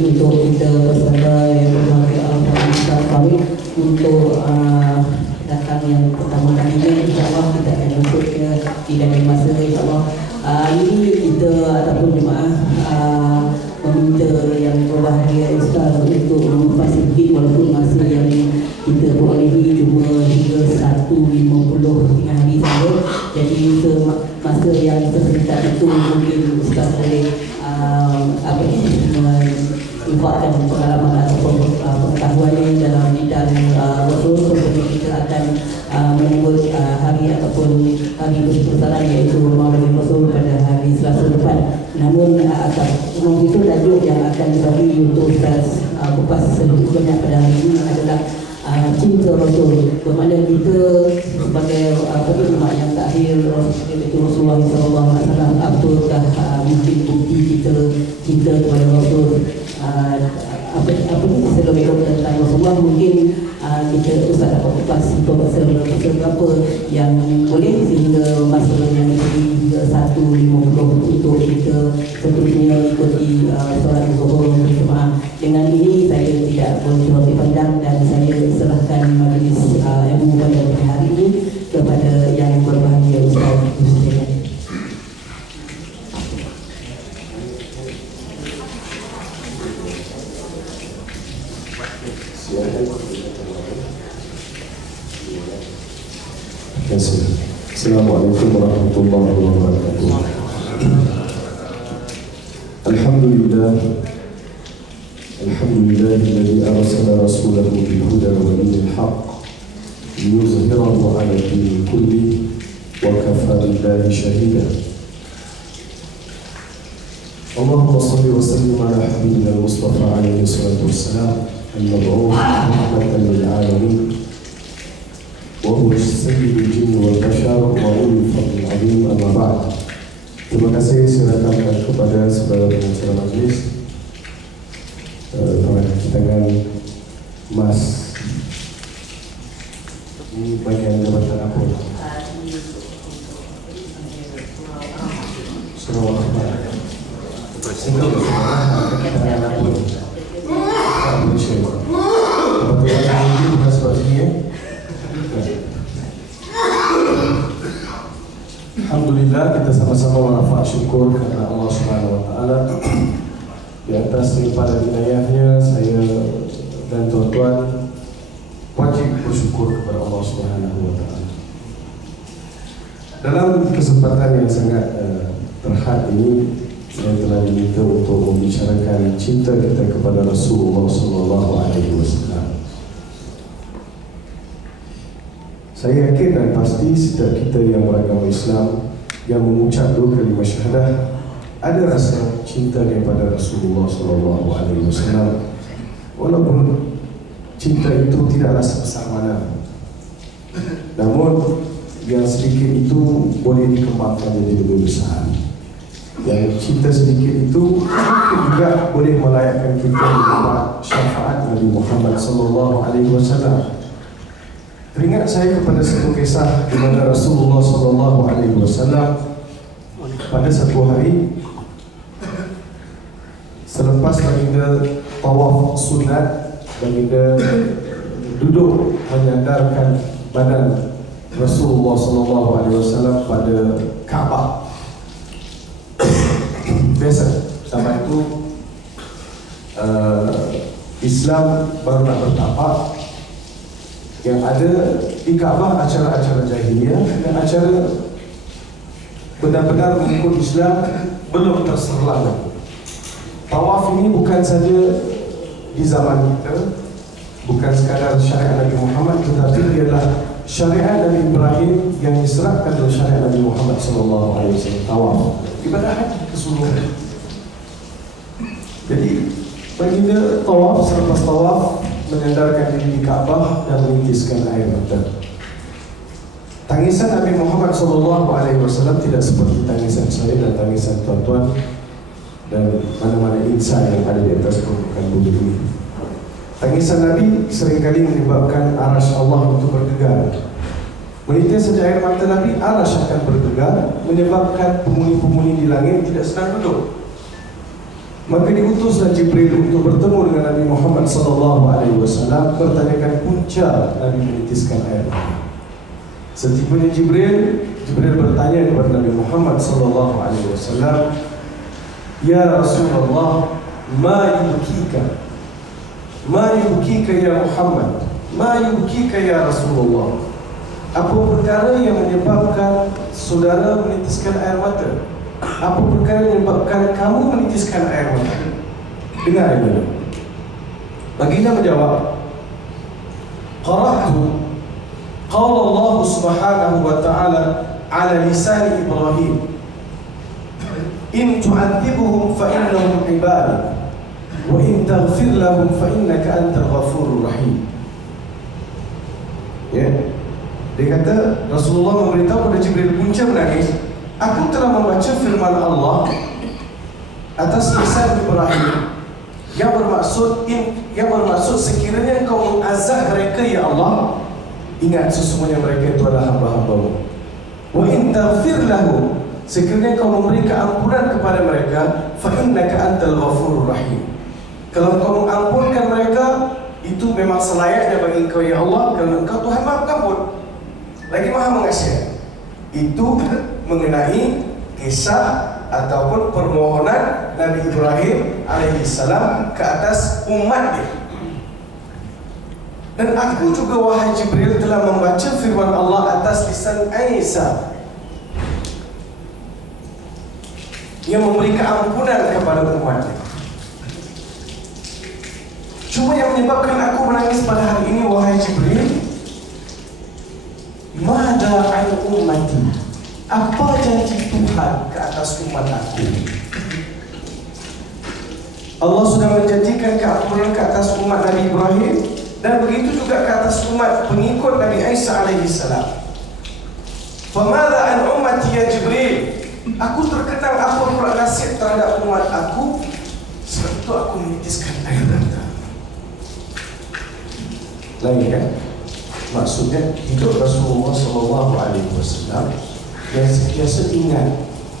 untuk kita bersama yang berbahagia Alhamdulillah kami untuk datang yang pertama kali ini, insyaAllah kita akan jemputnya di dalam masa insyaAllah. Ini kita ataupun jemaah meminta yang berbahagia Ustaz untuk melepas sedikit walaupun masa yang kita bolehi cuma hingga 1.50 tengah hari saja. Jadi masa yang tersingkat itu mungkin Ustaz boleh infakkan pengalaman ataupun pengetahuannya dalam bidang Rasul. Sebenarnya kita akan menyambut hari ataupun hari bersama iaitu Maulid Rasul pada hari Selasa depan. Namun itu tajuk yang akan dibagi untuk Ustaz kupas sedikit banyak pada hari ini adalah cinta Rasul. Bermakna kita sebagai umat yang takhir iaitu Rasulullah SAW, apakah mungkin bukti kita cinta kepada Rasul? Apa seluruh tentang Rasulullah mungkin kita Ustaz dapat kupas pasal berapa yang boleh sehingga masa yang hingga 1.50 untuk kita seterusnya ikuti solat zuhur berjemaah. Dengan ini saya tidak boleh pandang dan saya serahkan majlis ilmu pada hari ini kepada yang berbahagia Ustaz. Assalamualaikum warahmatullahi wabarakatuh. Alhamdulillah alladzi arsala rasulahu bil huda wa dinil haqq liyuzhirahu 'ala ad-din kulli wa kafa billahi shahida. Allahumma shalli wa sallim ala habibina al-Mustafa alaihi salatu wassalam al-mab'uth rahmatan lil alamin wa sayyidul jinn wal bashar wa ulul fadl azim, amma ba'd. Terima kasih saya datangkan kepada saudara pengacara majlis dengan Mas. Ini bagian jabatan apa? Surah Al-Fatihah. Sehingga kita apa? Betul-betul ini bukan seperti ini ya. Alhamdulillah, kita sama-sama menafak syukur kepada Allah Subhanahu Wa Taala di atas daripada inayahnya. Saya dan tuan-tuan wajib bersyukur kepada Allah Subhanahu Wa Taala. Dalam kesempatan yang sangat terhad ini, saya telah diminta untuk membicarakan cinta kita kepada Rasulullah Sallallahu Alaihi Wasallam. Saya yakin dan pasti setiap kita yang beragama Islam yang mengucap dua kalimah syahadah ada rasa cinta kepada Rasulullah Sallallahu Alaihi Wasallam, walaupun cinta itu tidaklah sebesar mana, namun yang sedikit itu boleh dikembangkan jadi lebih besar. Yang cinta sedikit itu juga boleh melayakkan kita mendapat syafaat Nabi Muhammad Sallallahu Alaihi Wasallam. Teringat saya kepada satu kisah di mana Rasulullah Sallallahu Alaihi Wasallam pada satu hari selepas baginda tawaf sunat, baginda duduk menyandarkan badan Rasulullah Sallallahu Alaihi Wasallam pada Kaabah. Biasa sampai itu Islam baru nak bertapak. Yang ada di Kaabah acara-acara jahiliyah dan acara benar-benar mengikut Islam belum terserlang. Tawaf ini bukan saja di zaman kita, bukan sekadar syariat Nabi Muhammad, tetapi ialah syariat Nabi Ibrahim yang diserahkan oleh syariat Nabi Muhammad Sallallahu Alaihi Wasallam. Tawaf ibadah haji keseluruhan. Jadi baginda tawaf, selepas tawaf menyandarkan diri di Kaabah dan menitiskan air mata. Tangisan Nabi Muhammad SAW tidak seperti tangisan saya dan tangisan tuan-tuan dan mana-mana insan yang ada di atas permukaan bumi ini. Tangisan Nabi seringkali menyebabkan arasy Allah untuk bergegar. Menitis saja air mata Nabi, arasy akan bergegar, menyebabkan penghuni-penghuni di langit tidak senang duduk. Maka diutuslah Jibril untuk bertemu dengan Nabi Muhammad SAW, bertanyakan punca Nabi menitiskan air mata. Setibanya Jibril bertanya kepada Nabi Muhammad SAW, "Ya Rasulullah, ma yubkika? Ma yubkika ya Muhammad? Ma yubkika ya Rasulullah?" Apa perkara yang menyebabkan saudara menitiskan air mata? Apa perkara yang menyebabkan kamu menitiskan air mata? Dengar ini. Baginda menjawab, "Qara'tu qala Allah Subhanahu wa ta'ala ala lisan Ibrahim, in tu'adzibuhum fa innahum ibaduk, wa in taghfir lahum fa innaka antal ghafurur rahim." Ya. Dia kata, Rasulullah memberitahu kepada Jibril punca menangis, "Aku telah membaca firman Allah atas lisan Ibrahim yang bermaksud sekiranya engkau mengazab mereka ya Allah, ingat sesungguhnya mereka itu adalah hamba-hambamu. Wa in taghfir lahum, sekiranya engkau memberi keampunan kepada mereka, fa innaka antal ghafurur rahim. Kalau engkau mengampunkan mereka, itu memang selayaknya bagi engkau ya Allah, kerana engkau Tuhan Maha Pengampun lagi Maha Mengasihi." Itu mengenai kisah ataupun permohonan Nabi Ibrahim alaihissalam ke atas umat dia. Dan aku juga wahai Jibril telah membaca firman Allah atas lisan Isa yang memberi keampunan kepada umatnya. Cuma yang menyebabkan aku menangis pada hari ini wahai Jibril, mada an ummati, apa janji Tuhan ke atas umat aku? Allah sudah menjanjikan keampunan ke atas umat Nabi Ibrahim, dan begitu juga ke atas umat pengikut Nabi Isa alaihissalam. Famada an ummati ya Jibril, aku terkenang apa pula nasib terhadap umat aku, sebab itu aku menitiskan air mata. Lain kan? Maksudnya hidup Rasulullah SAW yang sentiasa ingat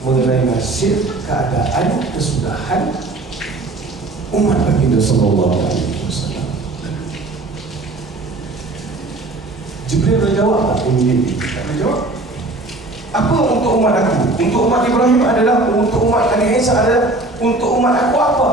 mengenai nasib, keadaan, kesudahan umat baginda SAW. Jibril berjawab tak ini? Berjawab, apa untuk umat aku? Untuk umat Ibrahim adalah, untuk umat Nabi Isa adalah, untuk umat aku apa?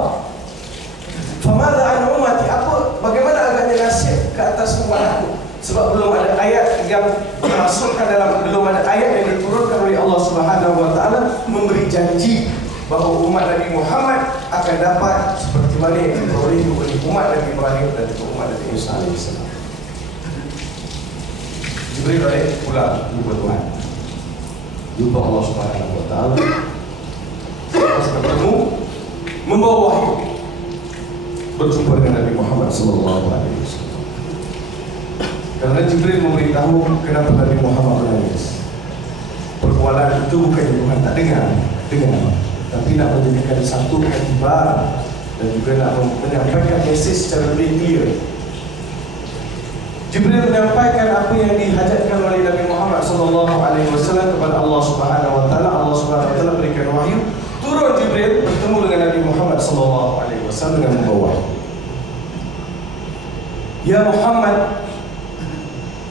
Famada an ummati, apa? Bagaimana agaknya nasib ke atas umat aku? Sebab belum ada ayat yang dimasukkan dalam, belum ada ayat yang diturunkan oleh Allah Subhanahu wa ta'ala memberi janji bahawa umat Nabi Muhammad akan dapat seperti mana yang diperolehi oleh umat Nabi Ibrahim dan juga umat Nabi Isa AS. Jibril balik pulang jumpa Tuhan, jumpa Allah Subhanahu wa ta'ala, bertemu, membawa wahyu, berjumpa dengan Nabi Muhammad SAW. Kerana Jibril memberitahu kenapa Nabi Muhammad menangis. Perbualan itu bukan Tuhan tak dengar, tapi nak menjadikan satu ketibar dan juga nak menyampaikan mesej secara lebih clear. Jibril menyampaikan apa yang dihajatkan oleh Nabi Muhammad SAW kepada Allah Subhanahu wa ta'ala. Allah Subhanahu wa ta'ala berikan wahyu. Turun Jibril bertemu dengan Nabi Muhammad SAW dengan membawa, "Ya Muhammad,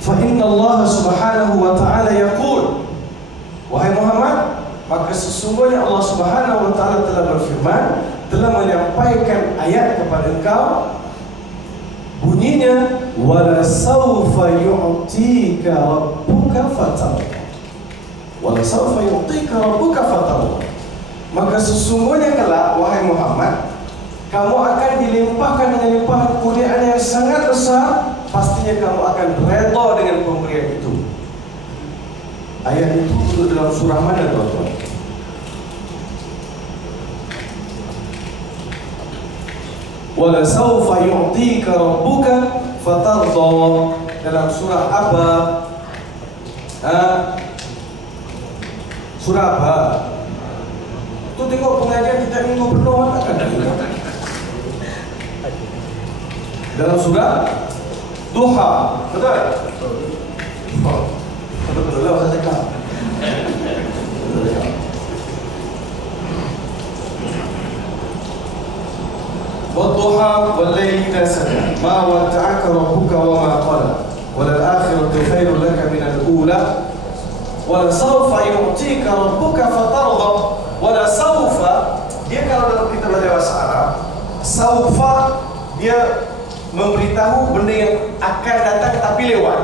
فإن الله سبحانه وتعالى يقول," wahai Muhammad, maka sesungguhnya Allah Subhanahu wa ta'ala telah berfirman, telah menyampaikan ayat kepada engkau, bunyinya, "Wala sawfa yu'tika rabbuka fatarda." Wala sawfa yu'tika rabbuka fatarda. Maka sesungguhnya kelak wahai Muhammad, kamu akan dilimpahkan dengan limpahan kurniaan yang sangat besar. Pastinya kamu akan redha dengan pemberian itu. Ayat itu turun dalam surah mana tuan-tuan? Wala sawfa yu'tika rabbuka fatarda, dalam surah apa? Surah apa? Tu tengok pengajian kita minggu penuh tak ada. Dalam surah Duha, betul? Betul lah saya cakap. والضحى والليل إذا سجى ما ودعك ربك وما قلى وللآخرة خير لك من الأولى ولسوف يعطيك ربك فترضى. ولسوف, dia kalau dalam kita belajar bahasa Arab, saufa dia memberitahu benda yang akan datang tapi lewat.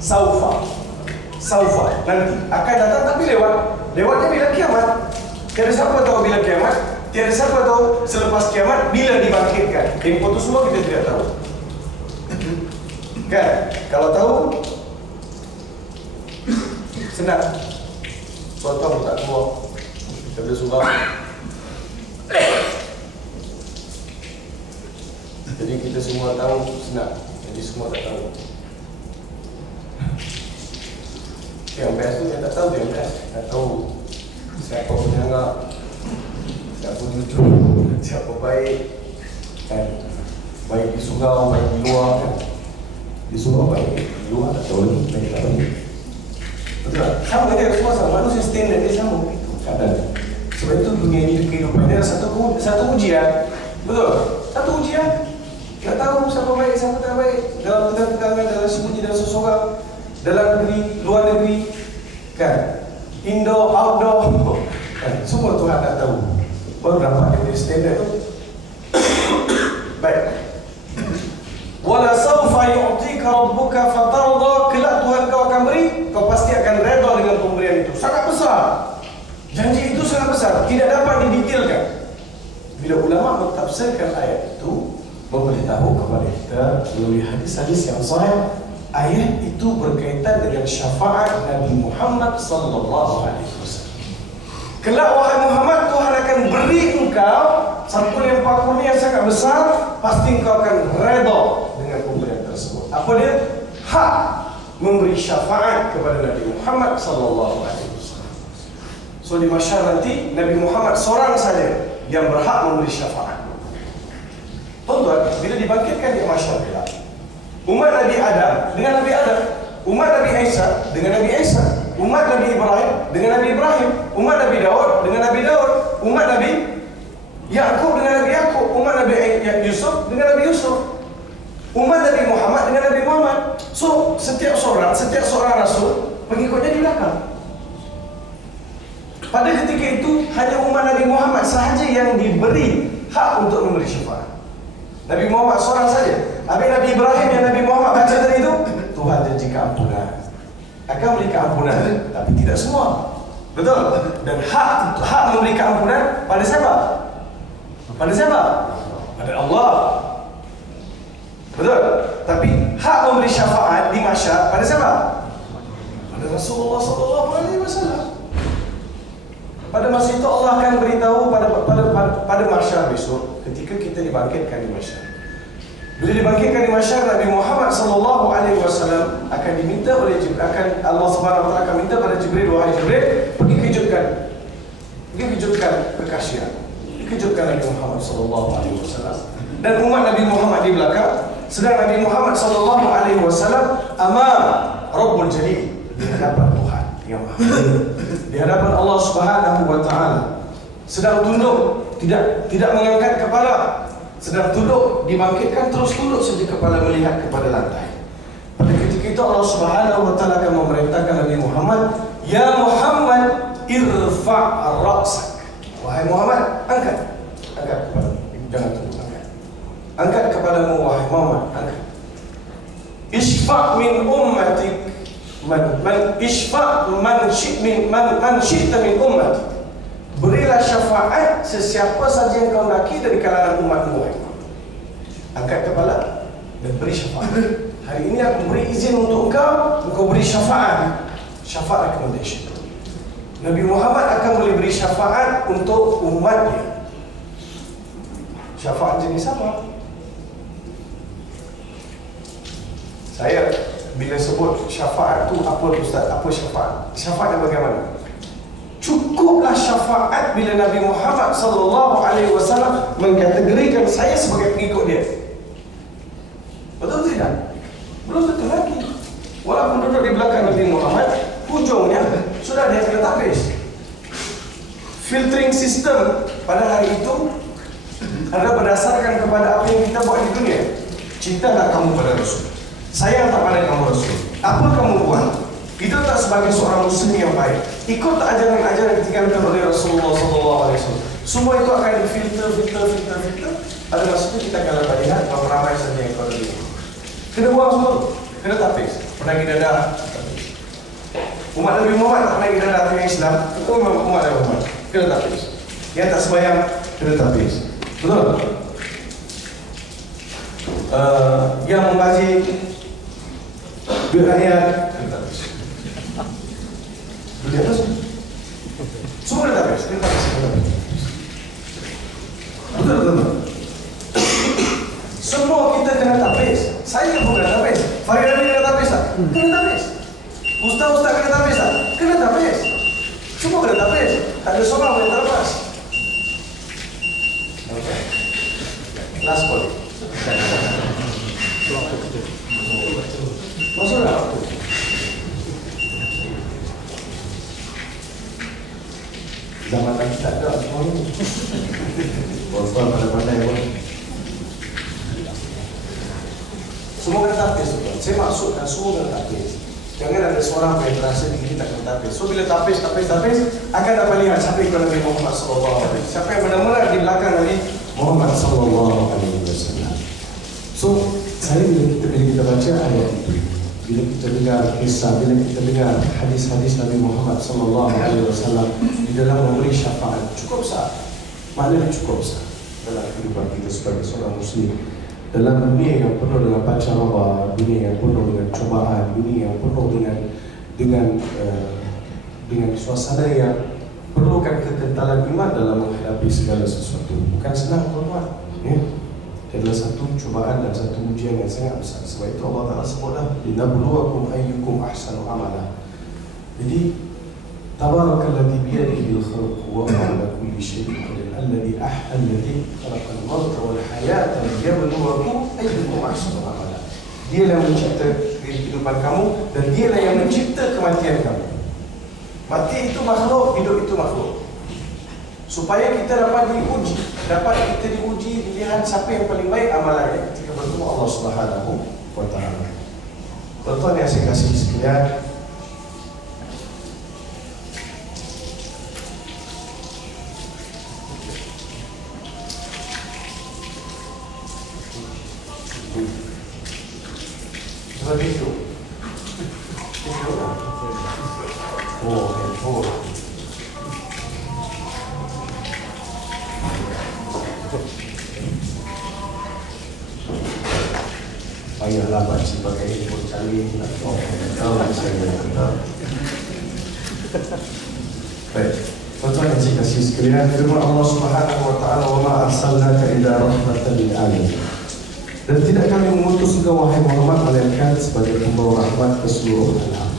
Saufa nanti akan datang tapi lewat. Lewatnya bila kiamat. Tiada siapa tahu bila kiamat, tiada siapa tahu selepas kiamat bila dibangkitkan. Tempoh itu semua kita tidak tahu. Kan? Kalau tahu senang. Kalau tahu tak keluar, kita boleh surau. Jadi kita semua tahu senang. Jadi semua tak tahu. Yang best tu saya tak tahu, yang best tak tahu siapa penyangga, siapa jujur, siapa baik, kan? Baik di surau, baik di luar, kan? Di surau baik, di luar tak tahu ni, baik tak tahu ni. Betul tak? Sama dia semua sama, manusia standard dia sama itu kadang. Sebab itu dunia ini kehidupan dia satu ujian. Betul? Satu ujian. Tak tahu siapa baik, siapa tak baik, dalam tegangan, dalam sembunyi, dalam seseorang, dalam negeri, luar negeri, kan? Indoor, outdoor, kan? Semua Tuhan tak tahu. Baru dapat dia standard tu. Baik. Wala sawfa yu'tika rabbuka fatarda, kelak Tuhan kau akan beri, kau pasti akan redha dengan pemberian itu. Sangat besar. Janji itu sangat besar, tidak dapat didetailkan. Bila ulama mentafsirkan ayat itu, memberitahu kepada kita melalui hadis-hadis yang sahih, ayat itu berkaitan dengan syafaat Nabi Muhammad sallallahu alaihi wasallam. Kelak wahai Muhammad, Tuhan akan beri engkau satu lempar kurnia yang sangat besar, pasti engkau akan redha dengan pemberian tersebut. Apa dia? Hak memberi syafaat kepada Nabi Muhammad sallallahu alaihi wasallam. So di mahsyar nanti Nabi Muhammad seorang saja yang berhak memberi syafaat. Tuan-tuan, bila dibangkitkan di mahsyar kelak, umat Nabi Adam dengan Nabi Adam, umat Nabi Isa dengan Nabi Isa, umat Nabi Ibrahim dengan Nabi Ibrahim, umat Nabi Daud dengan Nabi Daud, umat Nabi Yakub dengan Nabi Yakub, umat Nabi Yusuf dengan Nabi Yusuf, umat Nabi Muhammad dengan Nabi Muhammad. So, setiap seorang rasul pengikutnya di belakang. Pada ketika itu hanya umat Nabi Muhammad sahaja yang diberi hak untuk memberi syafaat. Nabi Muhammad seorang saja. Habis Nabi Ibrahim yang Nabi Muhammad baca tadi itu, Tuhan janji keampunan, akan beri keampunan, tapi tidak semua. Betul? Dan hak memberi keampunan pada siapa? Pada siapa? Pada Allah. Betul? Tapi hak memberi syafaat di mahsyar pada siapa? Pada Rasulullah sallallahu alaihi wasallam. Pada masa itu Allah akan beritahu pada mahsyar besok, ketika kita dibangkitkan di mahsyar. Bila dibangkitkan di mahsyar, Nabi Muhammad sallallahu alaihi wasallam akan diminta oleh Jibril, Allah Subhanahu wa taala akan minta pada Jibril, wahai Jibril, pergi kejutkan kekasihan. Kejutkan Nabi Muhammad sallallahu alaihi wasallam dan umat Nabi Muhammad di belakang, sedang Nabi Muhammad sallallahu alaihi wasallam amam Rabbul Jalil, di hadapan Tuhan yang Maha, di hadapan Allah Subhanahu wa taala, sedang tunduk, tidak mengangkat kepala, sedang tunduk, dibangkitkan terus tunduk saja kepala melihat kepada lantai. Pada ketika itu Allah Subhanahu wa taala akan memerintahkan Nabi Muhammad, ya Muhammad irfa' ra'sak, wahai Muhammad, angkat kepala, jangan tunduk, angkat kepalamu wahai Muhammad, angkat. Isfa' min ummatik man syi'ta min ummati, berilah syafaat sesiapa saja yang kau naki dari kalangan umatmu. Angkat kepala dan beri syafaat. Hari ini aku beri izin untuk engkau beri syafaat recommendation. Nabi Muhammad akan boleh beri syafaat untuk umatnya. Syafaat jenis apa? Saya bila sebut syafaat tu apa Ustaz? Apa syafaat? Syafaat yang bagaimana? Cukuplah syafaat bila Nabi Muhammad sallallahu alaihi wasallam mengkategorikan saya sebagai pengikut dia. Betul tidak? Belum tentu lagi. Walaupun duduk di belakang Nabi Muhammad, hujungnya sudah ada database. Filtering system pada hari itu adalah berdasarkan kepada apa yang kita buat di dunia. Cinta tak kamu pada Rasul, sayang tak pada kamu Rasul, apa kamu buat itu tak sebagai seorang muslim yang baik, ikut tak ajaran-ajaran yang ditinggalkan oleh Rasulullah SAW. Semua itu akan difilter. Pada masa itu kita akan dapat lihat berapa ramai saja yang kau ada. Kena buang semua, kena tapis. Pernah kita dah umat Nabi Muhammad tak pernah kita dah yang Islam, itu umat Nabi Muhammad kena tapis. Yang tak sembahyang kena tapis. Betul? Yang membazir duit rakyat kena tapis. Duit apa sih? Semua kena tapis. Betul. Semua kita kena tapis. Saya pun kena tapis. Farid Ali kena tapis tak? Kena tapis. Ustaz-ustaz kena tapis tak? Kena tapis. Semua kena tapis. Tak ada seorang yang terlepas. Okay. Last call. Maksudnya apa? Zaman lagi tak ada semua ni. Bosman pada pandai pun. Semua kena tapis. Saya maksudkan semua kena tapis. Jangan ada seorang yang terasa diri tak kena tapis. So bila tapis akan dapat lihat siapa yang Nabi Muhammad SAW. Siapa yang benar-benar di belakang Nabi Muhammad SAW. So bila kita baca ayat itu, bila kita dengar kisah, bila kita dengar hadis-hadis Nabi Muhammad SAW di dalam memberi syafaat, cukup sah. Maknanya cukup sah dalam kehidupan kita sebagai seorang Muslim. Dalam dunia yang penuh dengan pancaroba, dunia yang penuh dengan cobaan, dunia yang penuh dengan suasana yang perlukan kekentalan iman dalam menghadapi segala sesuatu. Bukan senang tuan-tuan. Ya? Adalah satu cobaan dan satu ujian yang sangat besar. Sebab itu Allah Ta'ala sebutlah linabluwakum ayyukum ahsanu amala. Jadi tabarakalladzi biyadihi al-khalq wa huwa ala kulli syai'in qadir alladzi khalaqal mauta wal hayata liyabluwakum ayyukum ahsanu amala. Dialah yang mencipta kehidupan kamu dan dialah yang mencipta kematian kamu. Mati itu makhluk, hidup itu makhluk. Supaya kita dapat diuji dilihat siapa yang paling baik amalannya ketika bertemu Allah Subhanahu wa Ta'ala. Tuan-tuan yang saya kasih sekalian, seperti itu. Payahlah pakcik pakai handphone cari nak tahu saya tahu. Baik, tuan-tuan yang saya kasih sekalian, firman Allah Subhanahu wa Ta'ala, wa ma arsalnaka illa rahmatan lil alamin. Dan tidak kami mengutus engkau wahai Muhammad melainkan sebagai pembawa rahmat ke seluruh alam.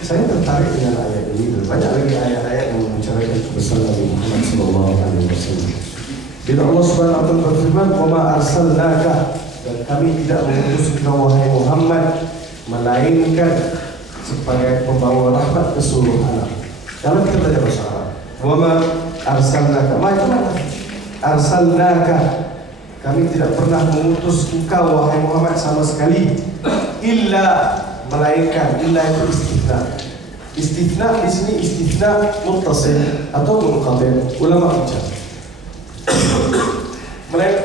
Saya tertarik dengan ayat ini dan banyak lagi ayat-ayat yang membicarakan kebesaran Nabi Muhammad SAW. Bila Allah Subhanahu wa Ta'ala berfirman, wa ma arsalnaka, dan kami tidak mengutus engkau wahai Muhammad melainkan sebagai pembawa rahmat ke seluruh alam. Kalau kita belajar bahasa Arab, wa ma arsalnaka, mana arsalnaka, kami tidak pernah mengutus engkau wahai Muhammad sama sekali, illa, melainkan, illa itu istithna. Istithna di sini istithna muttasil atau munqati'. Ulama bicara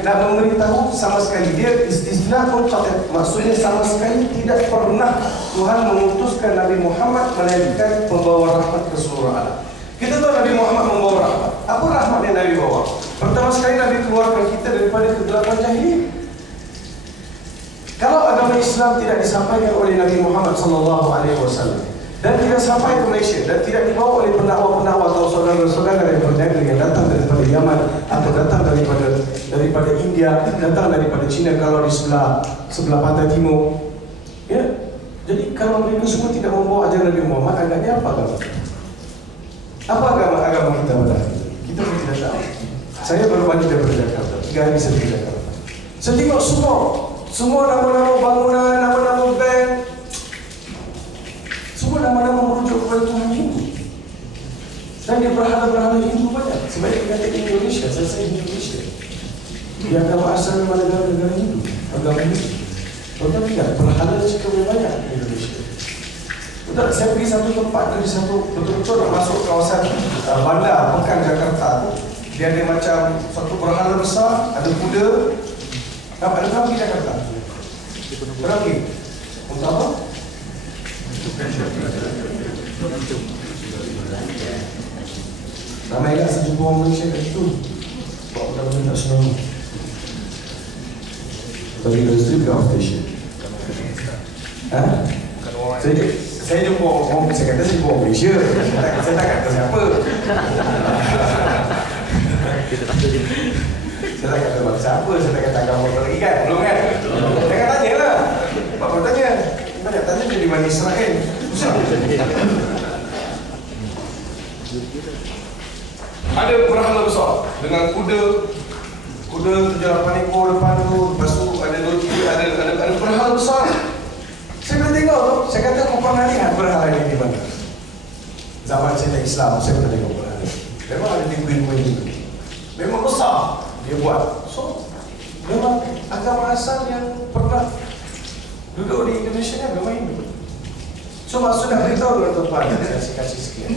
nak memberitahu sama sekali, dia istithna munqati', maksudnya sama sekali tidak pernah Tuhan mengutuskan Nabi Muhammad melainkan membawa rahmat ke seluruh alam. Kita tahu Nabi Muhammad membawa rahmat. Apa rahmat yang Nabi bawa? Pertama sekali Nabi keluarkan kita daripada kegelapan jahiliyah. Kalau agama Islam tidak disampaikan oleh Nabi Muhammad SAW dan tidak sampai ke Malaysia dan tidak dibawa oleh pendakwa-pendakwa atau saudara-saudara daripada negeri yang datang daripada Yaman atau datang daripada India, datang daripada China kalau di sebelah pantai timur, ya. Jadi kalau mereka semua tidak membawa ajaran Nabi Muhammad, agaknya apa agama? Apa agama kita pada hari ini? Kita pun tidak tahu. Saya baru balik daripada Jakarta, 3 hari saya pergi Jakarta. Saya tengok semua nama-nama bangunan, nama-nama bank, semua nama-nama merujuk kepada Tuhan Hindu. Dan dia berhala-berhala Hindu banyak. Sebaliknya kita Indonesia, saya Indonesia. Di agama asal memang negara Hindu, agama Hindu. Betul tidak? Berhala cukup banyak di Indonesia. Betul, saya pergi satu tempat dari satu betul-betul nak masuk kawasan bandar Pekan Jakarta tu. Dia ada macam satu berhala besar, ada kuda. Nampak ada pergi Jakarta. Pergi. Untuk apa? Ramai tak saya jumpa orang Malaysia kat situ. Bawa benda-benda tak senang. Tapi industri ke station. Saya jumpa orang, saya kata saya jumpa orang Malaysia. Saya tak kata siapa. Saya tak kata bangsa apa, saya tak kata agama lagi kan? Belum kan? Jangan tanya lah. Bapak tanya. Banyak tanya jadi Bani Israel. Susah. Ada berhala besar dengan kuda tujuan paniko depan tu, lepas tu ada loti, ada berhala besar. Saya pernah tengok tu, saya kata kau pernah lihat berhala ini di mana? Zaman saya tak Islam, saya pernah tengok berhala. Memang ada tinggi-tinggi itu. Memang besar dia buat. So, memang agama asal yang pernah duduk di Indonesia ni agama Hindu. So maksudnya beritahu dengan tuan-tuan, saya kasih sikit.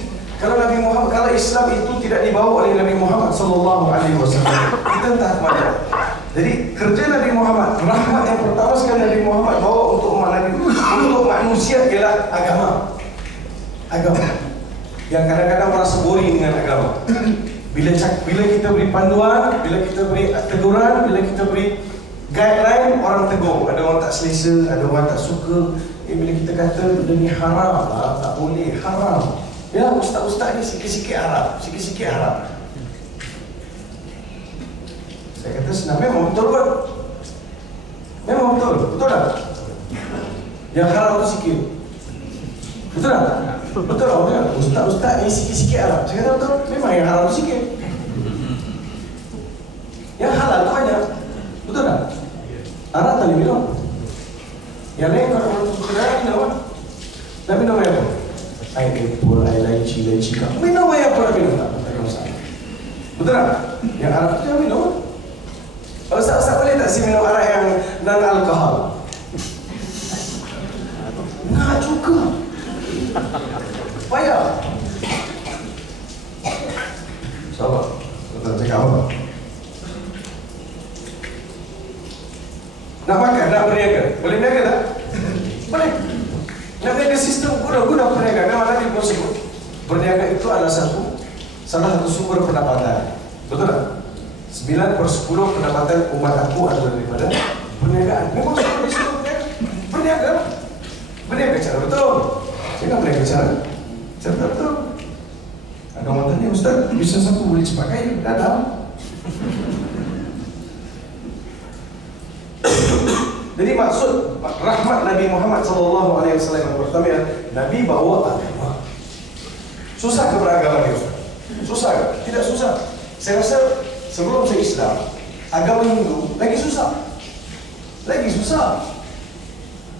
Kalau Nabi Muhammad, kalau Islam itu tidak dibawa oleh Nabi Muhammad sallallahu alaihi wasallam, kita entah ke mana. Jadi kerja Nabi Muhammad, rahmat yang pertama sekali Nabi Muhammad bawa untuk umat Nabi, untuk manusia ialah agama. Agama. Yang kadang-kadang merasa boring dengan agama. Bila kita beri panduan, bila kita beri teguran, bila kita beri guideline, orang tegur. Ada orang tak selesa, ada orang tak suka. Bila kita kata benda ni haram lah, tak boleh, haram. Ya, ustaz-ustaz ni sikit-sikit haram, sikit-sikit haram. Saya kata senang, memang betul kan? Memang betul, betul tak? Yang haram tu sikit. Betul tak? Betul tak? Ustaz-ustaz ni sikit-sikit haram. Saya kata betul, memang yang haram tu sikit. Yang halal tu banyak. Betul tak? Haram tak boleh minum. Yang lain kalau orang tu kena minum apa? Nak minum apa? Air apple, air lychee kak. Minum air apple, minum tak? Tak ada masalah. Betul tak? Yang Arab tu jangan minum. Ustaz boleh tak si minum arak yang non-alkohol? Nak juga. Payah. Sabar. Betul cakap apa? Nak makan, nak berniaga. Boleh berniaga tak? Boleh. Nak berniaga sistem guna berniaga. Memang Nabi pun sebut berniaga itu adalah salah satu sumber pendapatan. Betul tak? 9/10 pendapatan umat aku adalah daripada perniagaan. Memang sebut disuruh berniaga. Berniaga cara betul. Jangan berniaga cara betul. Ada orang tanya, Ustaz, bisnes aku boleh cepat kaya? Dah. Jadi maksud rahmat Nabi Muhammad sallallahu alaihi wasallam yang pertama, Nabi bawa agama. Susah ke beragama ni, Ustaz? Susah ke? Tidak susah. Saya rasa sebelum saya Islam, agama Hindu lagi susah. Lagi susah.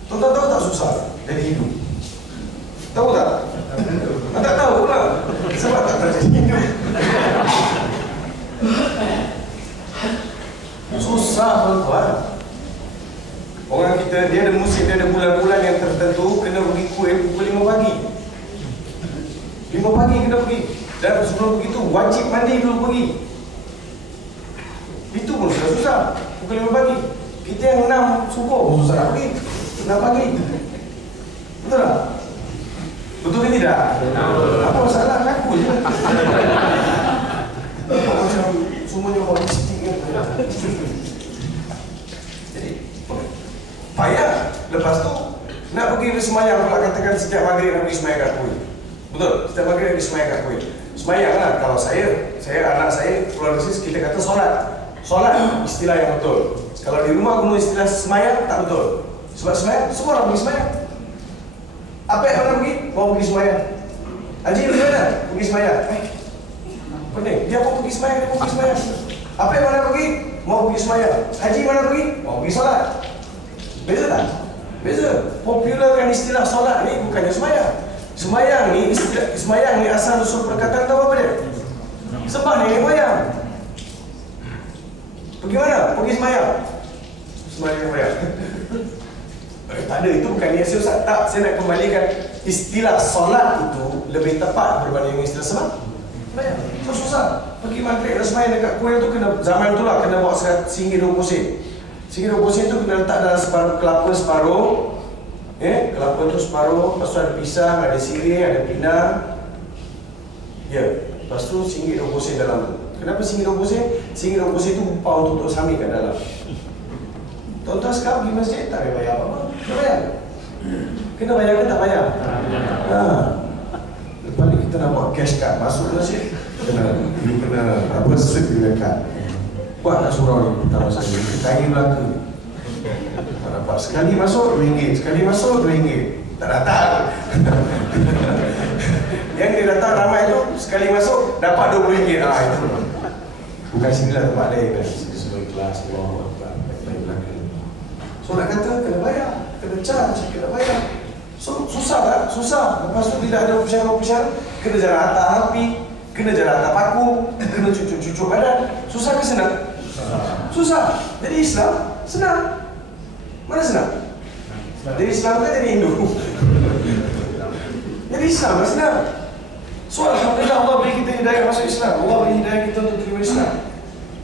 Tuan-tuan tahu tak susah jadi Hindu? Tahu tak? Tak tahu lah. Sebab tak terjadi Hindu. Susah tuan-tuan. Orang kita, dia ada musim, dia ada bulan-bulan yang tertentu kena pergi kuil pukul 5 pagi. 5 pagi kena pergi. Dan sebelum begitu wajib mandi dulu pergi. Itu pun sudah susah. Pukul 5 pagi. Kita yang 6 subuh susah nak pergi. 6 pagi. Betul tak? Betul ke tidak? Apa masalah? Aku je. Macam semuanya orang mesti kan. Jadi payah. Lepas tu nak pergi ke semayang pula, katakan setiap maghrib nak pergi semayang kat kuil. Betul? Setiap maghrib nak pergi semayang kat kuil. Semayang lah. Kalau saya anak saya keluarga saya, kita kata solat. Solat istilah yang betul. Kalau di rumah guna istilah semayang tak betul. Sebab semayang, semua orang pergi semayang. Apa yang mana pergi? Mau pergi semayang. Haji pergi mana? Pergi semayang. Pening. Dia pun pergi semayang, dia pun pergi semayang. Apa yang mana pergi? Mau pergi semayang. Haji mana pergi? Mau pergi solat. Beza tak? Beza. Popularkan istilah solat ni bukannya semayang. Semayang ni asal usul perkataan tahu apa dia? Sembah nenek moyang. Pergi mana? Pergi semayang. Semayang. Tak ada, itu bukan niat saya Ustaz. Tak, saya nak kembalikan istilah solat itu lebih tepat berbanding istilah semayang. So susah. Pergi maghrib dan semayang dekat kuil tu kena, zaman tu lah kena bawa RM1.20. RM1.20 tu kena letak dalam separuh kelapa separuh. Kelapa tu separuh, lepas tu ada pisang, ada sirih, ada pinang. Lepas tu RM1.20 dalam tu. Kenapa RM1.20? RM1.20 tu upah untuk sami kat dalam. Tuan-tuan sekarang pergi masjid tak payah bayar apa-apa. Kena bayar. Kena bayar ke tak bayar? Lepas ni kita nak buat cash card masuk masjid. Kena apa slip dengan kad. Buat nak surau ni pertama sekali. Kain belaka. Tak dapat. Sekali masuk RM2. Sekali masuk RM2. Tak datang. Yang dia datang ramai tu sekali masuk dapat RM20. Itu. Bukan sinilah tempat lain kan. Semua kelas Allah. So nak kata kena bayar, kena charge, kena bayar. So susah tak? Susah. Lepas tu tidak ada operasi-operasi, kena jalan atas api, kena jalan atas paku, kena cucuk-cucuk badan. Susah ke senang? Susah. Jadi Islam senang. Mana senang? Jadi Islam kan jadi Hindu. Jadi Islam kan senang. So alhamdulillah Allah beri kita hidayah masuk Islam. Allah beri hidayah kita untuk terima Islam.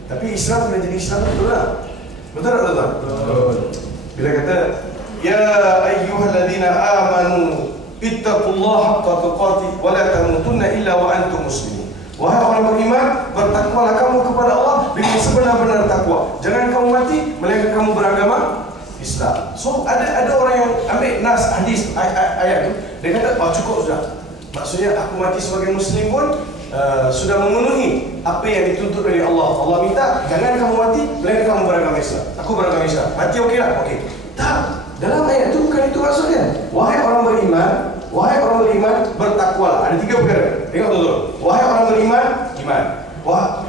Tapi Islam kena jadi Islam betul tak? Betul tak tuan-tuan? Betul. Bila kata ya ayyuhalladzina amanu ittaqullaha haqqa tuqatih wa la tamutunna illa wa antum muslimun. Wahai orang beriman, bertakwalah kamu kepada Allah dengan sebenar-benar takwa. Jangan kamu mati melainkan kamu beragama Islam. So ada orang yang ambil nas hadis ayat tu, dia kata cukup sudah. Maksudnya aku mati sebagai muslim pun sudah memenuhi apa yang dituntut dari Allah. Allah minta jangan kamu mati melainkan kamu beragama Islam. Aku beragama Islam. Mati okeylah. Okey. Tak. Dalam ayat itu bukan itu maksudnya. Wahai orang beriman, bertakwalah. Ada 3 perkara. Tengok betul. Wahai orang beriman, iman.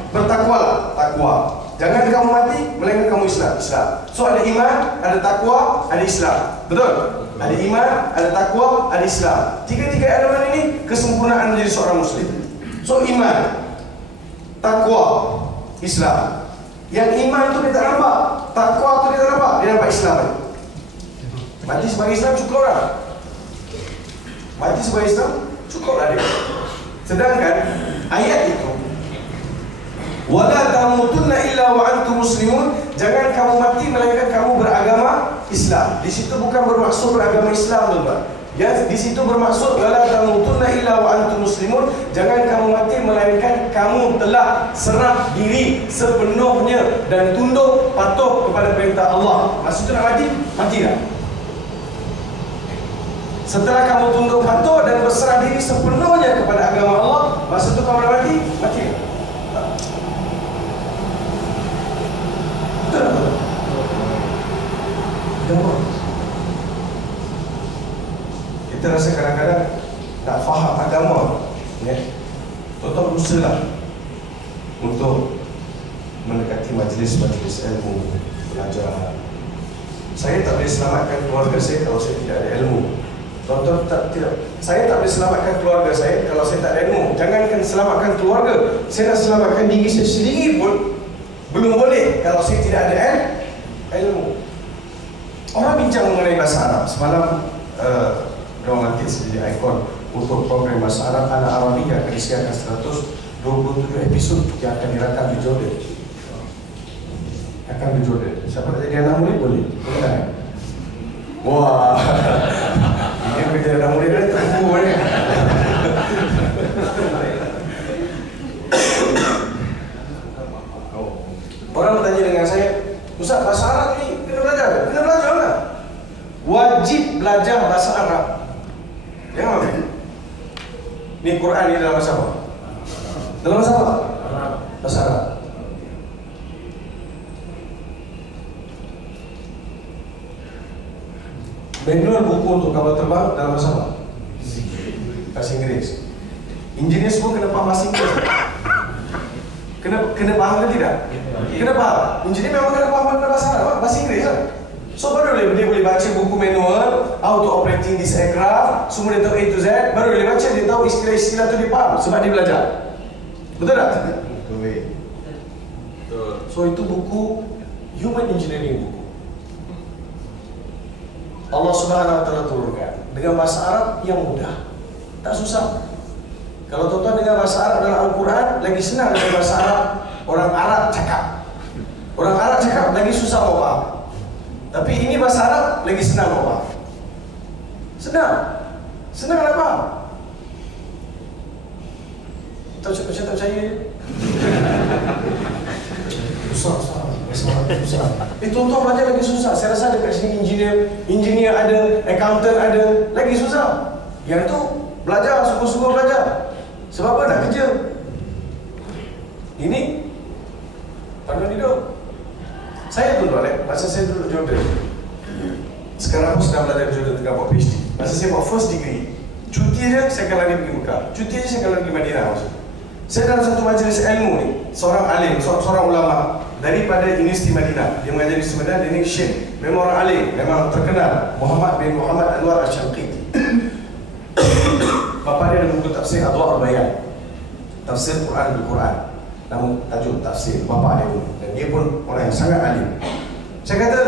Bertakwalah, takwa. Jangan kamu mati melainkan kamu Islam. So ada iman, ada takwa, ada Islam. Betul? Ada iman, ada takwa, ada Islam. 3 elemen ini kesempurnaan menjadi seorang muslim. So iman, takwa, Islam. Yang iman tu dia tak nampak, takwa tu dia tak nampak, dia nampak Islam. Mati sebagai Islam cukup lah. Mati sebagai Islam cukup lah dia. Sedangkan ayat itu wala tamutunna illa wa antum muslimun, jangan kamu mati melainkan kamu beragama Islam. Di situ bukan bermaksud beragama Islam tuan-tuan. Ya, di situ bermaksud wala tamutunna illa wa antum muslimun, jangan kamu mati melainkan kamu telah serah diri sepenuhnya dan tunduk patuh kepada perintah Allah. Maksudnya nak mati, mati tak? Setelah kamu tunduk patuh dan berserah diri sepenuhnya kepada agama Allah, maksud itu kamu nak mati, mati tak? Betul. Kita rasa kadang-kadang tak faham agama, ya. Tuan-tuan berusahalah untuk mendekati majlis-majlis ilmu, belajar. Saya tak boleh selamatkan keluarga saya kalau saya tidak ada ilmu. Tuan-tuan tidak. Saya tak boleh selamatkan keluarga saya kalau saya tak ada ilmu. Jangankan selamatkan keluarga, saya nak selamatkan diri saya sendiri pun belum boleh kalau saya tidak ada ilmu. Orang bincang mengenai bahasa Arab. Semalam orang nanti jadi ikon untuk program bahasa Arab Anak Arabiya akan disiarkan 127 episod yang akan dirakam di Jordan. Siapa nak jadi anak murid boleh? Boleh kan? Wah, ini kita anak murid kan tunggu ni. Orang bertanya dengan saya, Ustaz, bahasa Arab ni kena belajar? Kena belajar lah. Wajib belajar bahasa Arab. Jangan apa? Ni Quran ni dalam bahasa apa? Dalam bahasa apa? Bahasa Arab. Manual buku untuk kapal terbang dalam bahasa apa? Bahasa Inggeris. Engineer semua kena faham bahasa Inggeris. Kena faham ke tidak? Kena faham. Engineer memang kena faham bahasa Arab, bahasa Inggeris kan? So baru dia boleh baca buku manual how to operating this aircraft, semua dia tahu A to Z, baru dia baca, dia tahu istilah-istilah tu dia faham sebab dia belajar. Betul tak? Betul. So itu buku human engineering buku. Allah Subhanahu wa taala turunkan dengan bahasa Arab yang mudah. Tak susah. Kalau tuan-tuan dengar bahasa Arab dalam Al-Quran, lagi senang dengan bahasa Arab orang Arab cakap. Orang Arab cakap lagi susah mau faham. Tapi ini bahasa Arab lagi senang mau faham. Senang. Senang nak faham. Macam tak percaya. Susah. Tuan-tuan belajar lagi susah. Saya rasa dekat sini engineer ada, accountant ada, lagi susah. Yang tu belajar, sungguh-sungguh belajar. Sebab apa? Nak kerja. Ini panduan hidup. Saya dulu masa saya duduk Jordan. Sekarang aku sedang belajar di Jordan tengah buat PhD. Masa saya buat first degree, cuti je saya akan lagi pergi Mekah. Cuti je saya akan lagi Madinah maksud. Saya dalam satu majlis ilmu ni, seorang alim, seorang ulama daripada Universiti Madinah. Dia mengajar di Universiti Madinah, dia ni Syekh. Memang orang alim, memang terkenal, Muhammad bin Muhammad Anwar Asy-Syamqiti. Bapa dia ada buku tafsir Adwa' al-Bayan. Tafsir Quran bil-Quran. Namun tajuk tafsir bapa dia pun. Dan dia pun orang yang sangat alim. Saya kata